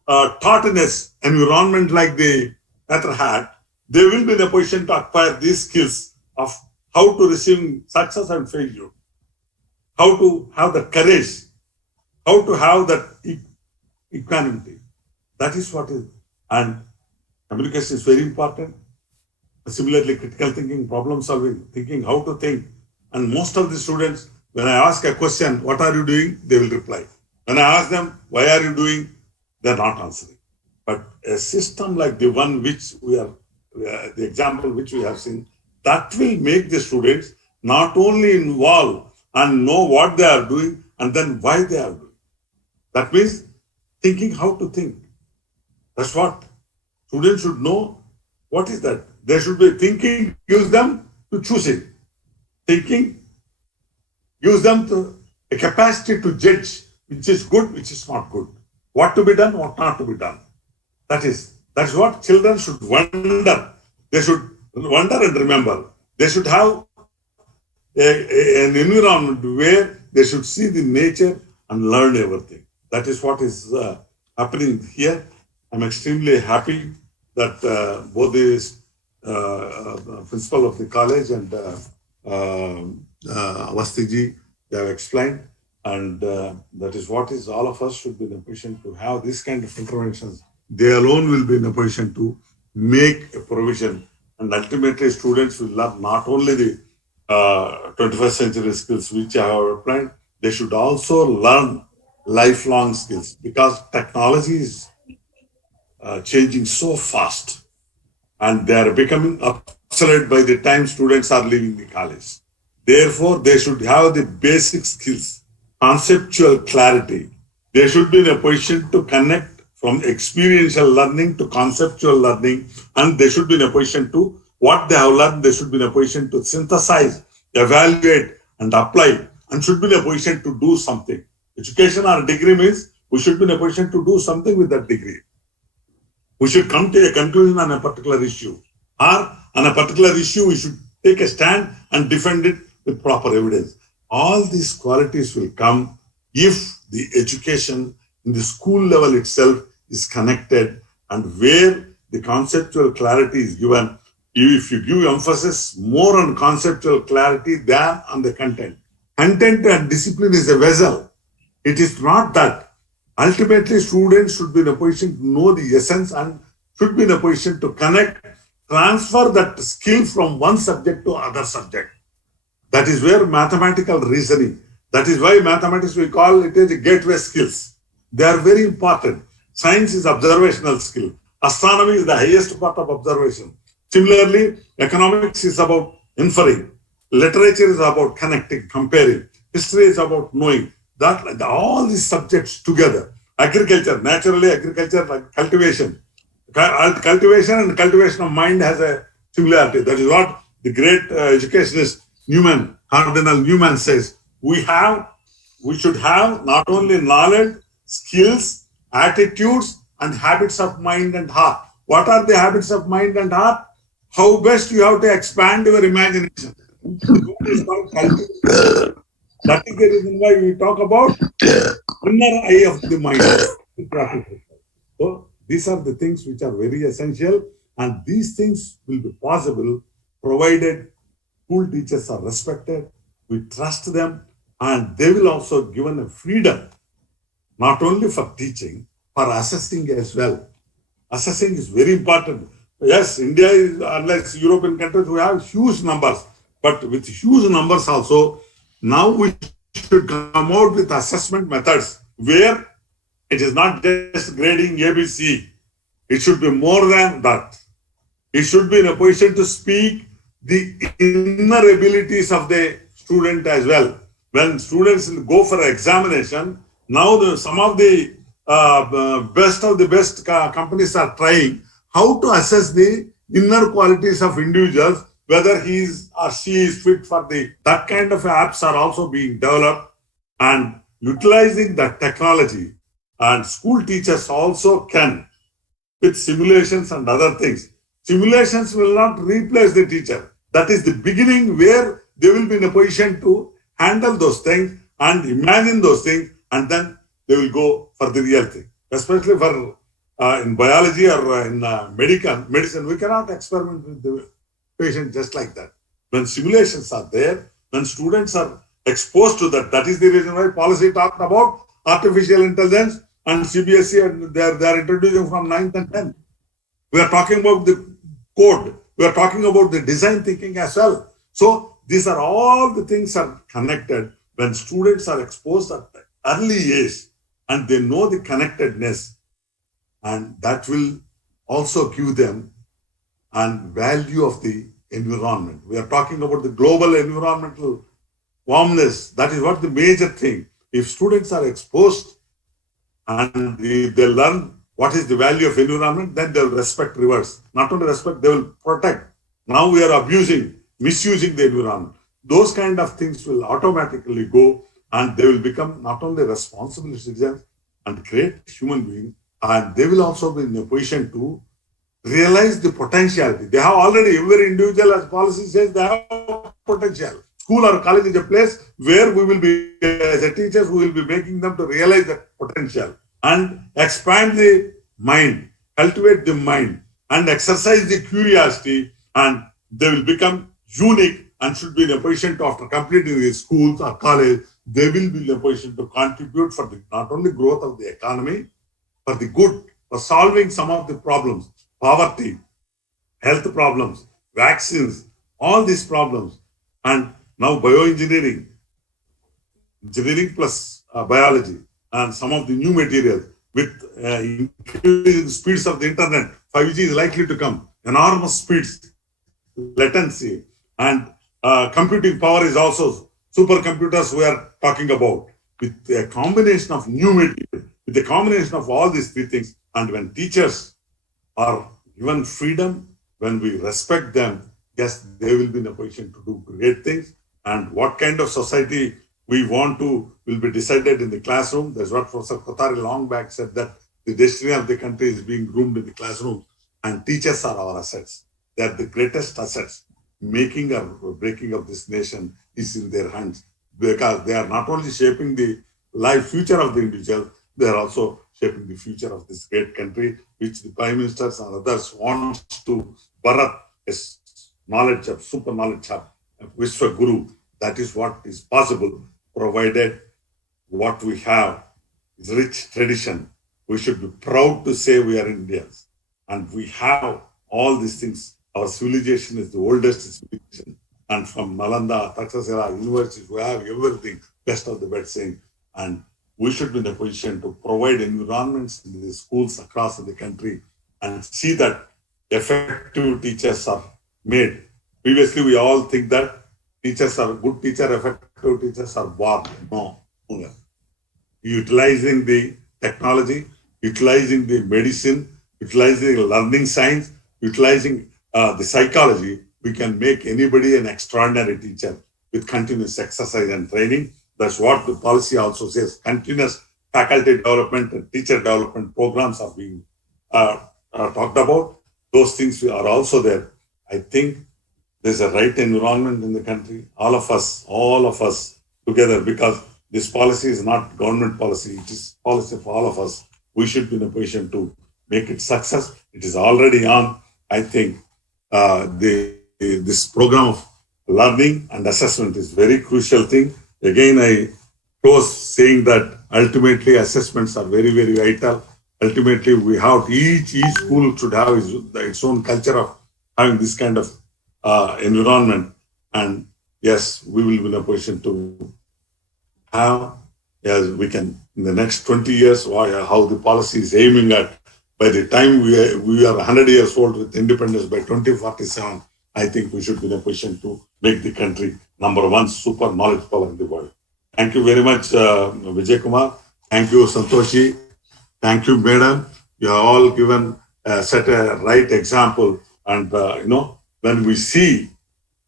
taught in an environment like the Petr had. They will be in a position to acquire these skills of how to receive success and failure, how to have the courage, how to have that equanimity. That is what is. And communication is very important. Similarly, critical thinking, problem solving, thinking how to think. And most of the students, when I ask a question, what are you doing? They will reply. When I ask them, why are you doing? They're not answering. But a system like the one which we are, the example which we have seen, that will make the students not only involve and know what they are doing and then why they are doing. That means thinking how to think. That's what students should know. What is that? They should be thinking, use them to choosing. Thinking, use them to a capacity to judge which is good, which is not good. What to be done, what not to be done. That's what children should wonder. They should wonder and remember. They should have an environment where they should see the nature and learn everything. That is what is happening here. I'm extremely happy that both the principal of the college and Avastiji, they have explained, and that is what is all of us should be in a position to have this kind of interventions. They alone will be in a position to make a provision, and ultimately students will learn not only the 21st century skills which I have applied, they should also learn lifelong skills, because technology is changing so fast and they are becoming obsolete by the time students are leaving the college. Therefore, they should have the basic skills, conceptual clarity. They should be in a position to connect from experiential learning to conceptual learning, and they should be in a position to, what they have learned, they should be in a position to synthesize, evaluate, and apply, and should be in a position to do something. Education or degree means we should be in a position to do something with that degree. We should come to a conclusion on a particular issue, or on a particular issue, we should take a stand and defend it with proper evidence. All these qualities will come if the education in the school level itself is connected, and where the conceptual clarity is given. If you give emphasis more on conceptual clarity than on the content. Content and discipline is a vessel. It is not that. Ultimately, students should be in a position to know the essence and should be in a position to connect, transfer that skill from one subject to other subject. That is where mathematical reasoning, that is why mathematics we call it as a gateway skills. They are very important. Science is observational skill. Astronomy is the highest part of observation. Similarly, economics is about inferring. Literature is about connecting, comparing. History is about knowing. That all these subjects together. Agriculture, naturally, agriculture, like cultivation. Cultivation and cultivation of mind has a similarity. That is what the great educationist Cardinal Newman says. We should have not only knowledge, skills, attitudes, and habits of mind and heart. What are the habits of mind and heart? How best you have to expand your imagination. That is the reason why we talk about inner eye of the mind. So these are the things which are very essential, and these things will be possible provided school teachers are respected, we trust them, and they will also given a freedom, not only for teaching, for assessing as well. Assessing is very important. Yes, India is, unlike European countries, we have huge numbers, but with huge numbers also, now we should come out with assessment methods where it is not just grading ABC. It should be more than that. It should be in a position to speak the inner abilities of the student as well. When students go for examination, now some of the best of the best companies are trying how to assess the inner qualities of individuals, whether he is or she is fit for that kind of apps are also being developed and utilizing that technology. And school teachers also can, with simulations and other things. Simulations will not replace the teacher. That is the beginning where they will be in a position to handle those things and imagine those things, and then they will go for the real thing. Especially for in biology or in medicine, we cannot experiment with the patient just like that. When simulations are there, when students are exposed to that, that is the reason why policy talked about artificial intelligence and CBSE, and they are introducing from 9th and 10th. We are talking about the code. We are talking about the design thinking as well. So these are all the things are connected when students are exposed at the early age and they know the connectedness, and that will also give them and value of the environment. We are talking about the global environmental warmness. That is what the major thing. If students are exposed and they learn what is the value of environment, then they will respect rivers. Not only respect, they will protect. Now we are abusing, misusing the environment. Those kind of things will automatically go, and they will become not only responsible citizens and great human beings, and they will also be in a position to realize the potentiality. They have already, every individual, as policy says, they have potential. School or college is a place where we will be, as a teachers, we will be making them to realize that potential and expand the mind, cultivate the mind, and exercise the curiosity, and they will become unique and should be in a position to, after completing the schools or college, they will be in a position to contribute for the not only growth of the economy, for the good, for solving some of the problems, poverty, health problems, vaccines, all these problems. And now bioengineering, engineering plus biology, and some of the new materials with increasing speeds of the internet. 5G is likely to come, enormous speeds, latency, and computing power is also supercomputers we are talking about, with a combination of new material, with a combination of all these three things. And when teachers are given freedom, when we respect them, yes, they will be in a position to do great things. And what kind of society we want to will be decided in the classroom. That's what Professor Kothari long back said, that the destiny of the country is being groomed in the classroom, and teachers are our assets. They are the greatest assets. Making or breaking of this nation is in their hands, because they are not only shaping the life future of the individual, they are also shaping the future of this great country, which the prime ministers and others want to bharat as knowledge of super knowledge of Vishwa Guru. That is what is possible, provided what we have is rich tradition. We should be proud to say we are Indians, and we have all these things. Our civilization is the oldest civilization, and from Nalanda, Takshashila, universities, we have everything, best of the best thing. And we should be in a position to provide environments in the schools across the country and see that effective teachers are made. Previously, we all think that teachers are good teacher, effective teachers are born. No. Utilizing the technology, utilizing the medicine, utilizing learning science, utilizing the psychology, we can make anybody an extraordinary teacher with continuous exercise and training. That's what the policy also says. Continuous faculty development and teacher development programs are being talked about. Those things are also there. I think there's a right environment in the country. All of us together, because this policy is not government policy, it is policy for all of us. We should be in a position to make it success. It is already on. I think this program of learning and assessment is very crucial thing. Again, I close saying that ultimately assessments are very, very vital. Ultimately, we have each school should have its own culture of having this kind of environment. And yes, we will be in a position to have, yes, we can, in the next 20 years, how the policy is aiming at. By the time we are 100 years old with independence by 2047, I think we should be in a position to make the country #1 super knowledge power in the world. Thank you very much, Vijay Kumar. Thank you, Santoshi. Thank you, madam. You have all given, set a right example. And, when we see,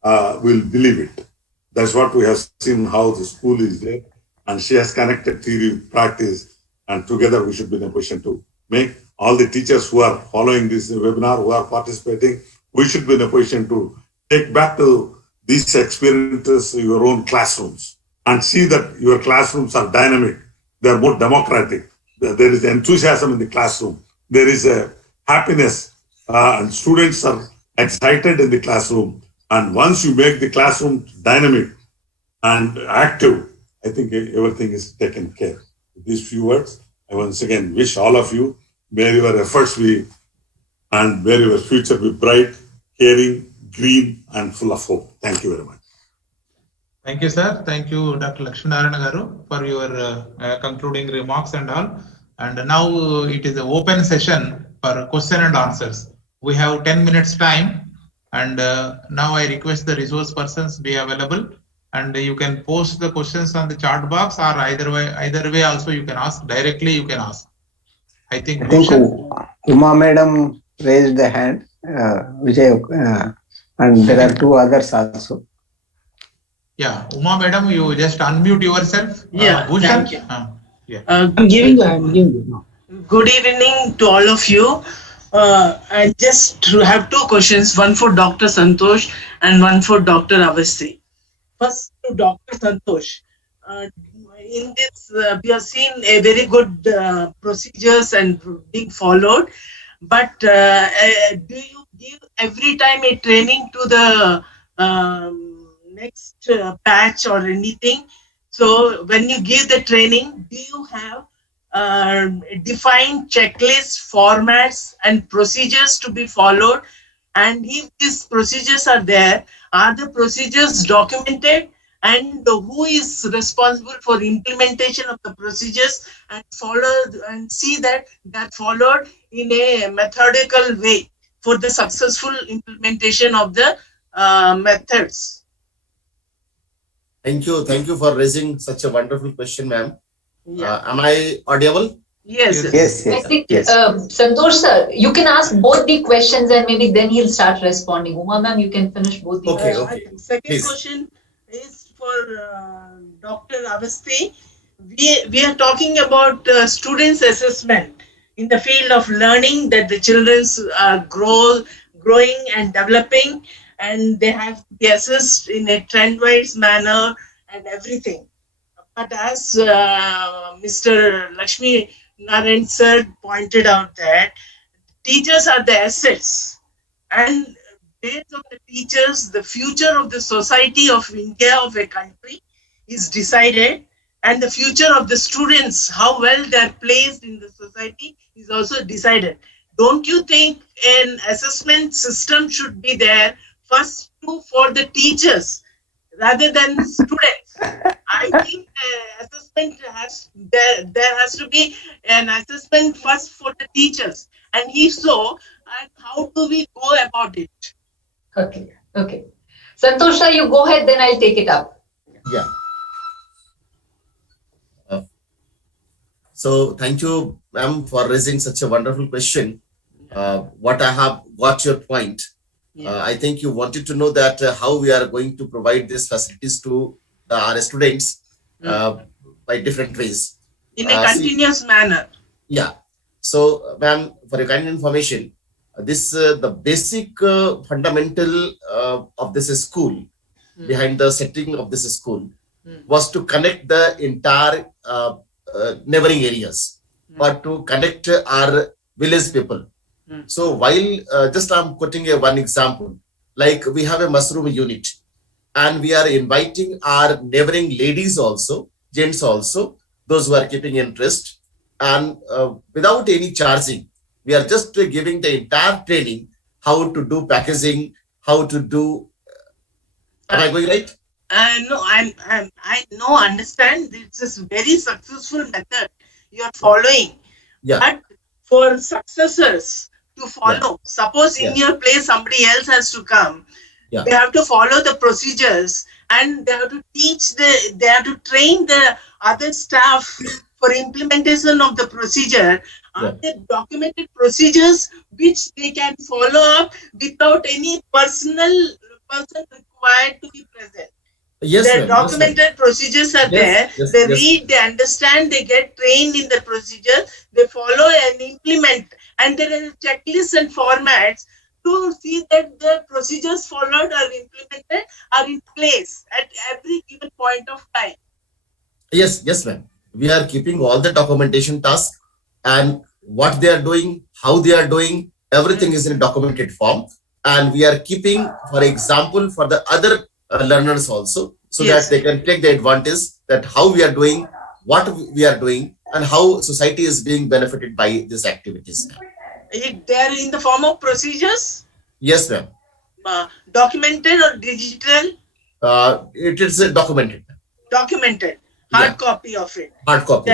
we'll believe it. That's what we have seen, how the school is there. And she has connected theory with practice. And together we should be in a position to make all the teachers who are following this webinar, who are participating, we should be in a position to take back to these experiences your own classrooms and see that your classrooms are dynamic. They are more democratic. There is enthusiasm in the classroom. There is a happiness and students are excited in the classroom. And once you make the classroom dynamic and active, I think everything is taken care. With these few words, I once again wish all of you, may your efforts be and may your future be bright, caring, green, and full of hope. Thank you very much. Thank you, sir. Thank you, Dr. Lakshminarayana Garu, for your concluding remarks and all. And now it is an open session for question and answers. We have 10 minutes time. And now I request the resource persons be available. And you can post the questions on the chat box, or either way also you can ask directly. You can ask. I think Uma madam raised the hand, Vijay, and there are two others also. Yeah, Uma madam, you just unmute yourself. Yeah, thank you. Yeah. I'm giving you. Good evening to all of you. I just have two questions, one for Dr. Santosh and one for Dr. Avasti. First to Dr. Santosh. In this, we have seen a very good procedures and being followed, but do you give every time a training to the next batch or anything? So when you give the training, do you have defined checklists, formats and procedures to be followed? And if these procedures are there, are the procedures documented? And who is responsible for implementation of the procedures and see that they're followed in a methodical way for the successful implementation of the methods? Thank you. Thank you for raising such a wonderful question, ma'am. Yeah. Am I audible? Yes. Yes, I think, Santosh sir, you can ask both the questions and maybe then he'll start responding. Uma ma'am, you can finish both the questions. Second Please. question is for Dr. Avasti. We are talking about students' assessment in the field of learning, that the children are growing and developing, and they have to be assessed in a trend-wise manner and everything. But as Mr. Lakshmi Narayan sir pointed out, that teachers are the assets, and based on the teachers, the future of the society of India, of a country, is decided, and the future of the students, how well they are placed in the society, is also decided. Don't you think an assessment system should be there first for the teachers? rather than students. I think assessment there has to be an assessment first for the teachers, and if so, and how do we go about it? Okay, okay. Santosha, you go ahead, then I'll take it up. Yeah. So thank you, ma'am, for raising such a wonderful question. What I have got your point. I think you wanted to know that how we are going to provide these facilities to our students by different ways. In a continuous manner. Yeah. So, ma'am, for your kind information, this the basic fundamental of this school, behind the setting of this school, was to connect the entire neighboring areas, or to connect our village people. So while just I'm quoting one example, like we have a mushroom unit, and we are inviting our neighboring ladies also, gents also, those who are keeping interest, and without any charging, we are just giving the entire training how to do packaging, how to do. Am I going right? No, I know, understand. It's a very successful method you are following. Yeah. But for successors to follow, suppose in your place somebody else has to come, they have to follow the procedures, and they have to teach they have to train the other staff for implementation of the procedure. Are there documented procedures which they can follow up without any person required to be present? Yes, the documented procedures are there. They read, they understand, they get trained in the procedure, they follow and implement, and there are checklists and formats to see that the procedures followed or implemented are in place at every given point of time. Yes, ma'am. We are keeping all the documentation tasks, and what they are doing, how they are doing, everything is in a documented form. And we are keeping, for example, for the other learners also, so that they can take the advantage that how we are doing, what we are doing, and how society is being benefited by these activities. They are in the form of procedures? Yes, ma'am. Documented or digital? It is documented. Documented. Hard copy of it. Hard copy.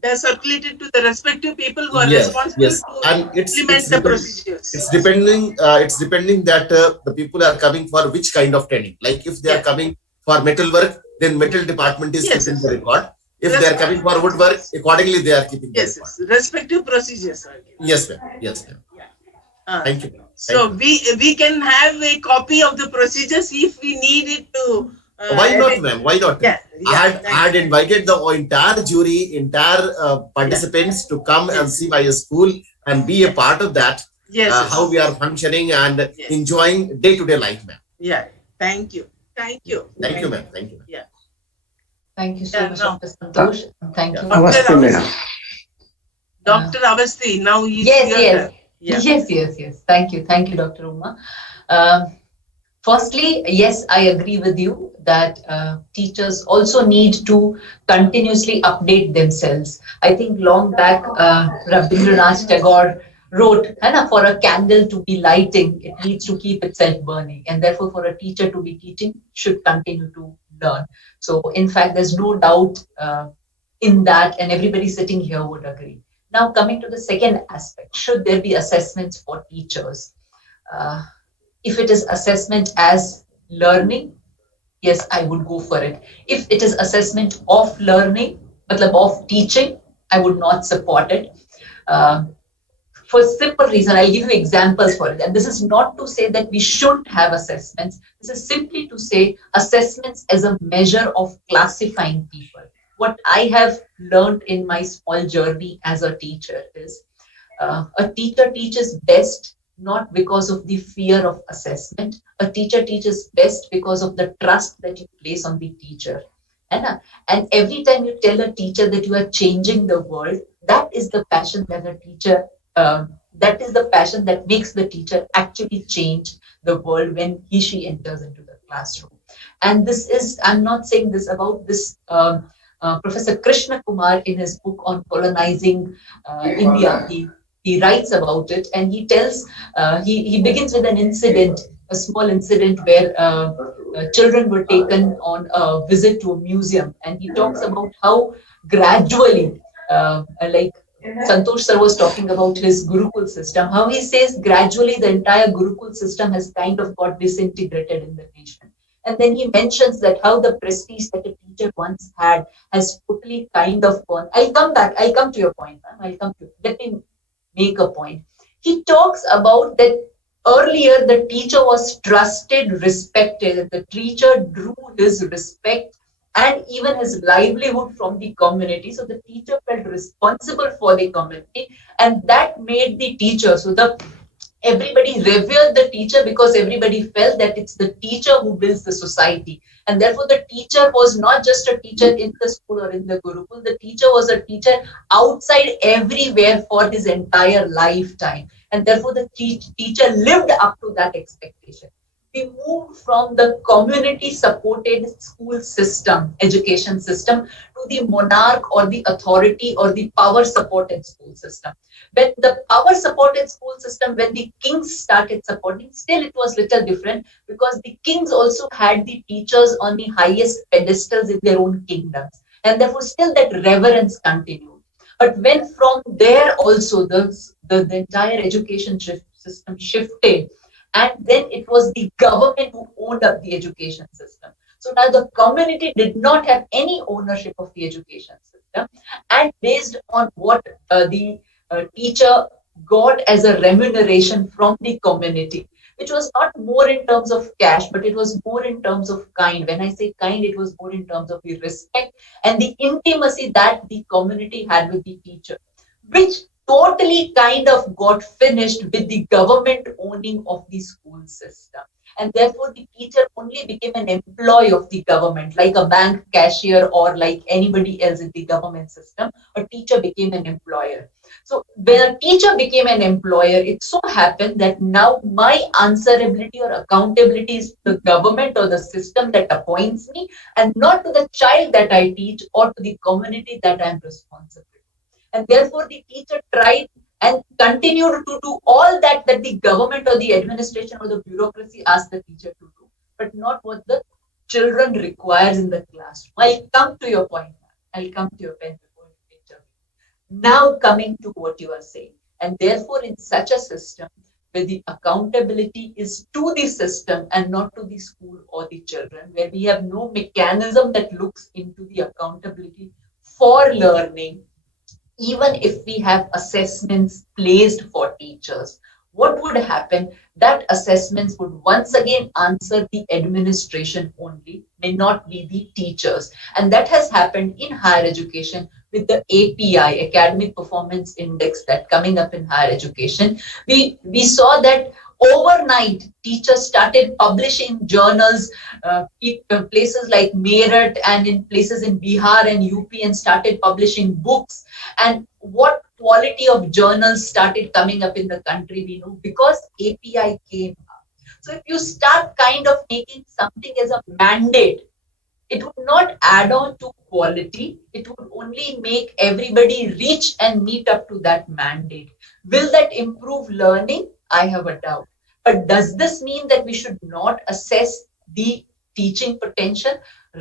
They're circulated to the respective people who are responsible to implement the procedures. It's depending that the people are coming for which kind of training. Like if they are coming for metal work, then metal department is keeping the record. If they are coming for woodwork, accordingly they are keeping the record. Respective procedures. Yes, ma'am. Yes, ma'am. Thank you. So we can have a copy of the procedures if we need it to. Why not, ma'am? Why not? I had invited the entire jury, entire participants to come and see my school and be a part of that. How we are functioning and enjoying day-to-day life, ma'am. Yeah. Thank you. Thank you. Thank you, ma'am. Thank you. Yeah. Thank you so much, Dr. Santosh. Thank you. Dr. Avasthi, now you Yes. Thank you, Dr. Uma. Firstly, yes, I agree with you that teachers also need to continuously update themselves. I think long back, Rabindranath Tagore wrote, for a candle to be lighting, it needs to keep itself burning. And therefore, for a teacher to be teaching, should continue to learn. So, in fact, there's no doubt in that, and everybody sitting here would agree. Now, coming to the second aspect, should there be assessments for teachers? If it is assessment as learning, yes, I would go for it. If it is assessment of learning, of teaching, I would not support it. For a simple reason, I'll give you examples for it. And this is not to say that we shouldn't have assessments. This is simply to say assessments as a measure of classifying people. What I have learned in my small journey as a teacher is a teacher teaches best not because of the fear of assessment. A teacher teaches best because of the trust that you place on the teacher. And every time you tell a teacher that you are changing the world, that is the passion that a teacher, that is the passion that makes the teacher actually change the world when she enters into the classroom. And this is, I'm not saying this about this, Professor Krishna Kumar in his book on colonizing India, he writes about it, and he tells, he begins with an incident. a small incident where children were taken on a visit to a museum, and he talks about how gradually, like Santosh sir was talking about his Gurukul system, how he says gradually the entire Gurukul system has kind of got disintegrated in the nation. And then he mentions that how the prestige that a teacher once had has totally kind of gone. I'll come to your point, ma'am. Let me make a point. He talks about that earlier the teacher was trusted, respected. The teacher drew his respect and even his livelihood from the community. So the teacher felt responsible for the community, and that made the teacher, everybody revered the teacher because everybody felt that it's the teacher who builds the society. And therefore the teacher was not just a teacher in the school or in the Gurukul. The teacher was a teacher outside everywhere for his entire lifetime. And therefore the teacher lived up to that expectation. We moved from the community supported school system, education system, to the monarch or the authority or the power supported school system. When the power supported school system, when the kings started supporting, still it was little different because the kings also had the teachers on the highest pedestals in their own kingdoms. And therefore still that reverence continued. But when from there also the entire education system shifted, and then it was the government who owned up the education system. So now the community did not have any ownership of the education system, and based on what the teacher got as a remuneration from the community, which was not more in terms of cash, but it was more in terms of kind. When I say kind, it was more in terms of the respect and the intimacy that the community had with the teacher, which totally kind of got finished with the government owning of the school system. And therefore the teacher only became an employee of the government, like a bank cashier or like anybody else in the government system. A teacher became an employer. So when a teacher became an employer, it so happened that now my answerability or accountability is to the government or the system that appoints me, and not to the child that I teach or to the community that I'm responsible. And therefore, the teacher tried and continued to do all that the government or the administration or the bureaucracy asked the teacher to do, but not what the children requires in the classroom. I'll come to your point. I'll come to your point before you interview. Now coming to what you are saying. And therefore, in such a system where the accountability is to the system and not to the school or the children, where we have no mechanism that looks into the accountability for learning, even if we have assessments placed for teachers, what would happen? That assessments would once again answer the administration only, may not be the teachers. And that has happened in higher education with the API, Academic Performance Index, that coming up in higher education. We saw that overnight, teachers started publishing journals, places like Meerut and in places in Bihar and UP, and started publishing books. And what quality of journals started coming up in the country, we know, because API came up. So if you start kind of making something as a mandate, it would not add on to quality. It would only make everybody reach and meet up to that mandate. Will that improve learning? I have a doubt. But does this mean that we should not assess the teaching potential?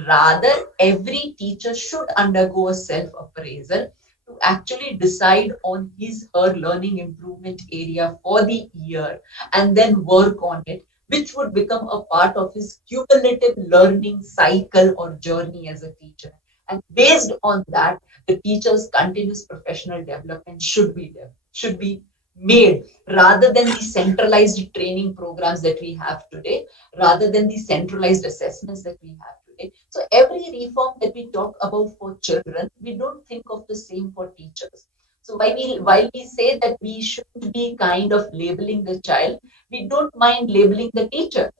Rather, every teacher should undergo a self-appraisal to actually decide on his or her learning improvement area for the year and then work on it, which would become a part of his cumulative learning cycle or journey as a teacher. And based on that, the teacher's continuous professional development should be made, rather than the centralized training programs that we have today, rather than the centralized assessments that we have today. So every reform that we talk about for children, we don't think of the same for teachers. So while we say that we should be kind of labeling the child, we don't mind labeling the teacher.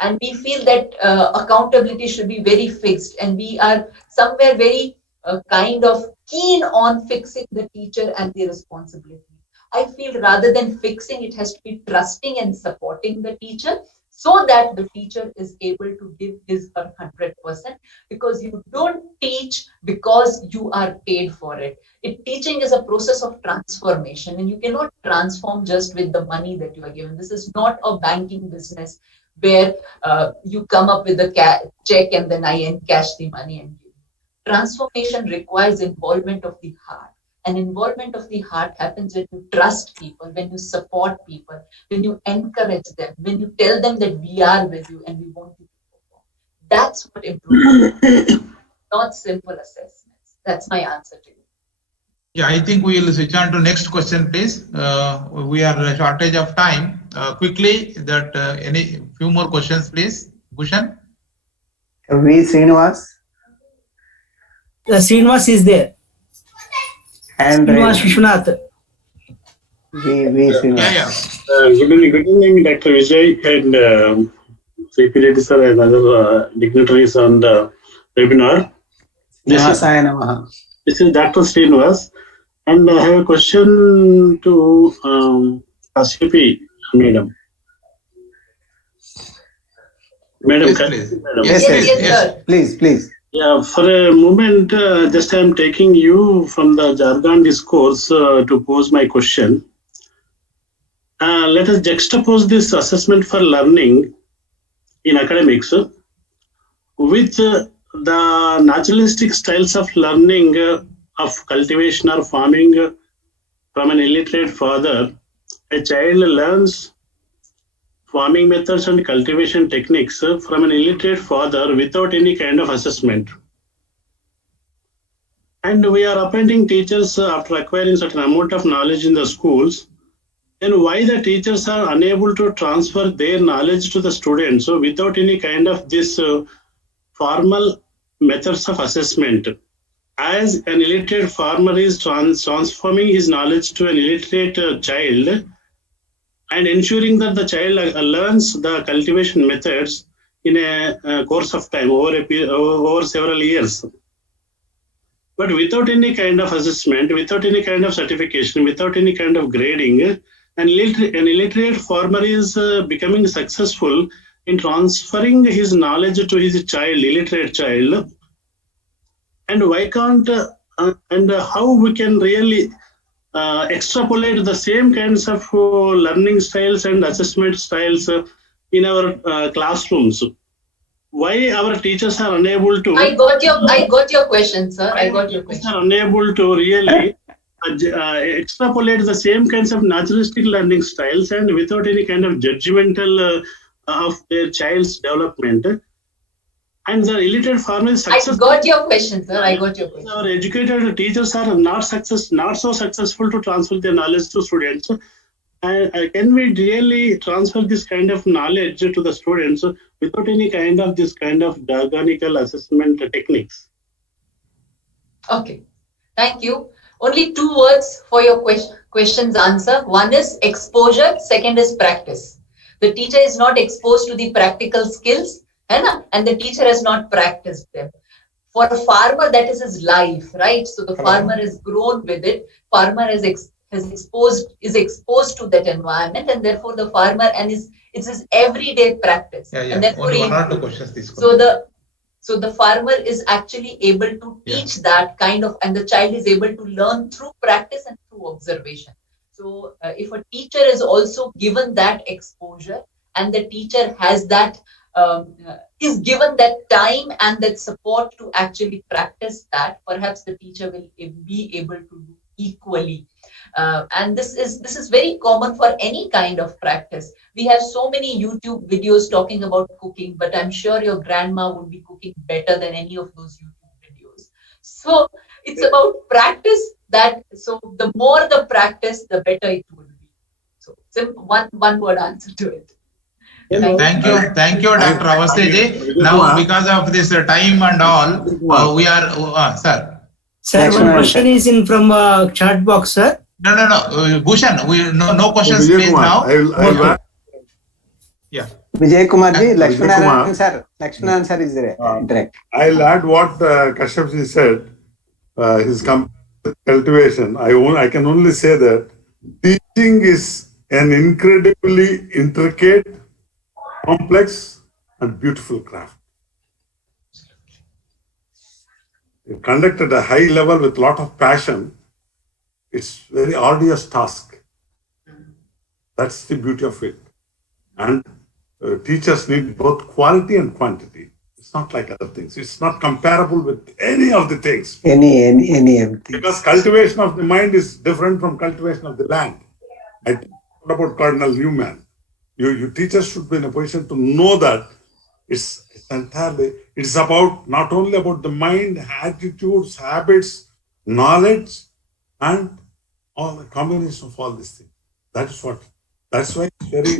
And we feel that accountability should be very fixed, and we are somewhere very kind of keen on fixing the teacher and the responsibility. I feel rather than fixing, it has to be trusting and supporting the teacher so that the teacher is able to give his or 100%, because you don't teach because you are paid for it. Teaching is a process of transformation, and you cannot transform just with the money that you are given. This is not a banking business where you come up with a check and then I encash the money and give. Transformation requires involvement of the heart. And involvement of the heart happens when you trust people, when you support people, when you encourage them, when you tell them that we are with you and we want you to perform. That's what improvement, not simple assessments. That's my answer to you. Yeah, I think we will switch on to next question, please. We are a shortage of time. Quickly, that any few more questions, please. Bhushan? V. Srinivas. Srinivas is there. And Srinivas Vishwanath. V. Srinivas. Yeah. Good evening, Dr. Vijay and CP sir and other dignitaries on the webinar. This is Dr. Srinivas, and I have a question to CP Madam. Yes, please. Yes, please. Yeah, for a moment, just I am taking you from the jargon discourse to pose my question. Let us juxtapose this assessment for learning in academics with the naturalistic styles of learning of cultivation or farming from an illiterate father. A child learns farming methods and cultivation techniques from an illiterate father without any kind of assessment. And we are appointing teachers after acquiring certain amount of knowledge in the schools. Then why the teachers are unable to transfer their knowledge to the students without any kind of this formal methods of assessment? As an illiterate farmer is transforming his knowledge to an illiterate child, and ensuring that the child learns the cultivation methods in a course of time over several years. But without any kind of assessment, without any kind of certification, without any kind of grading, an illiterate farmer is becoming successful in transferring his knowledge to his child, illiterate child. And why can't, and how we can really extrapolate the same kinds of learning styles and assessment styles in our classrooms? Why our teachers are unable to? I got your question, sir. I got your question. Are unable to really extrapolate the same kinds of naturalistic learning styles and without any kind of judgmental of their child's development. And the illiterate farmer is successful. I got your question, sir. I got your question. Our educated teachers are not so successful to transfer their knowledge to students. Can we really transfer this kind of knowledge to the students without any kind of this kind of diagonal assessment techniques? Okay, thank you. Only 2 words for your question's answer. One is exposure, second is practice. The teacher is not exposed to the practical skills, and the teacher has not practiced them. For a farmer, that is his life, right? So the farmer has grown with it. Farmer is exposed to that environment, and therefore the farmer it's his everyday practice. Yeah. And therefore only 1 or 2 questions. So the farmer is actually able to teach that kind of, and the child is able to learn through practice and through observation. So if a teacher is also given that exposure, and the teacher has that, is given that time and that support to actually practice that, perhaps the teacher will be able to do equally. And this is very common for any kind of practice. We have so many YouTube videos talking about cooking, but I'm sure your grandma would be cooking better than any of those YouTube videos. So it's about practice. So the more the practice, the better it will be. So one word answer to it. Thank you, Dr. Avasthi. Now, because of this time and all, we are, sir. Sir, one question is in from chat box, sir. No. Bhushan, no questions please now. Yeah. Vijay Kumar ji, Lakshmanan sir is there. I'll add what Kashyap ji said. His cultivation. I can only say that teaching is an incredibly intricate, complex, and beautiful craft. Conducted at a high level with a lot of passion. It's very arduous task. That's the beauty of it. And teachers need both quality and quantity. It's not like other things. It's not comparable with any of the things. Any everything. Because cultivation of the mind is different from cultivation of the land. I talked about Cardinal Newman. You teachers should be in a position to know that it's about not only about the mind, attitudes, habits, knowledge, and all the combination of all these things. That's why it's very,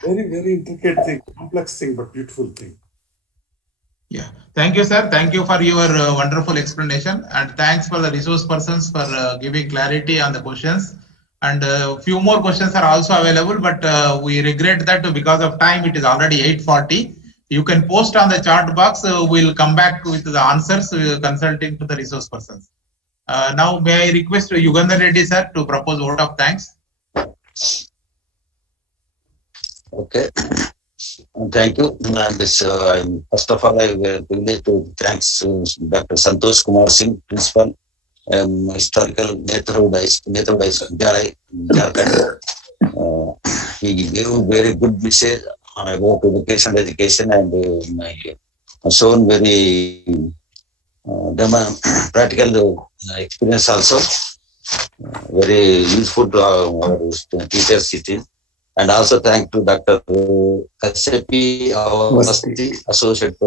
very, very intricate thing, complex thing, but beautiful thing. Yeah. Thank you, sir. Thank you for your wonderful explanation, and thanks for the resource persons for giving clarity on the questions. And a few more questions are also available, but we regret that because of time, it is already 8:40. You can post on the chat box. We'll come back with the answers consulting to the resource persons. Now, may I request Yugandhar Reddy, sir, to propose vote of thanks? Okay. Thank you. First of all, I will privilege to thanks Dr. Santosh Kumar Singh, Principal, Historical Nehru Vidyalaya, Jharkhand. He gave very good message about education and shown very practical experience also. Very useful to our teachers sitting. And also thank to Dr. Kasepi, our Associate Professor.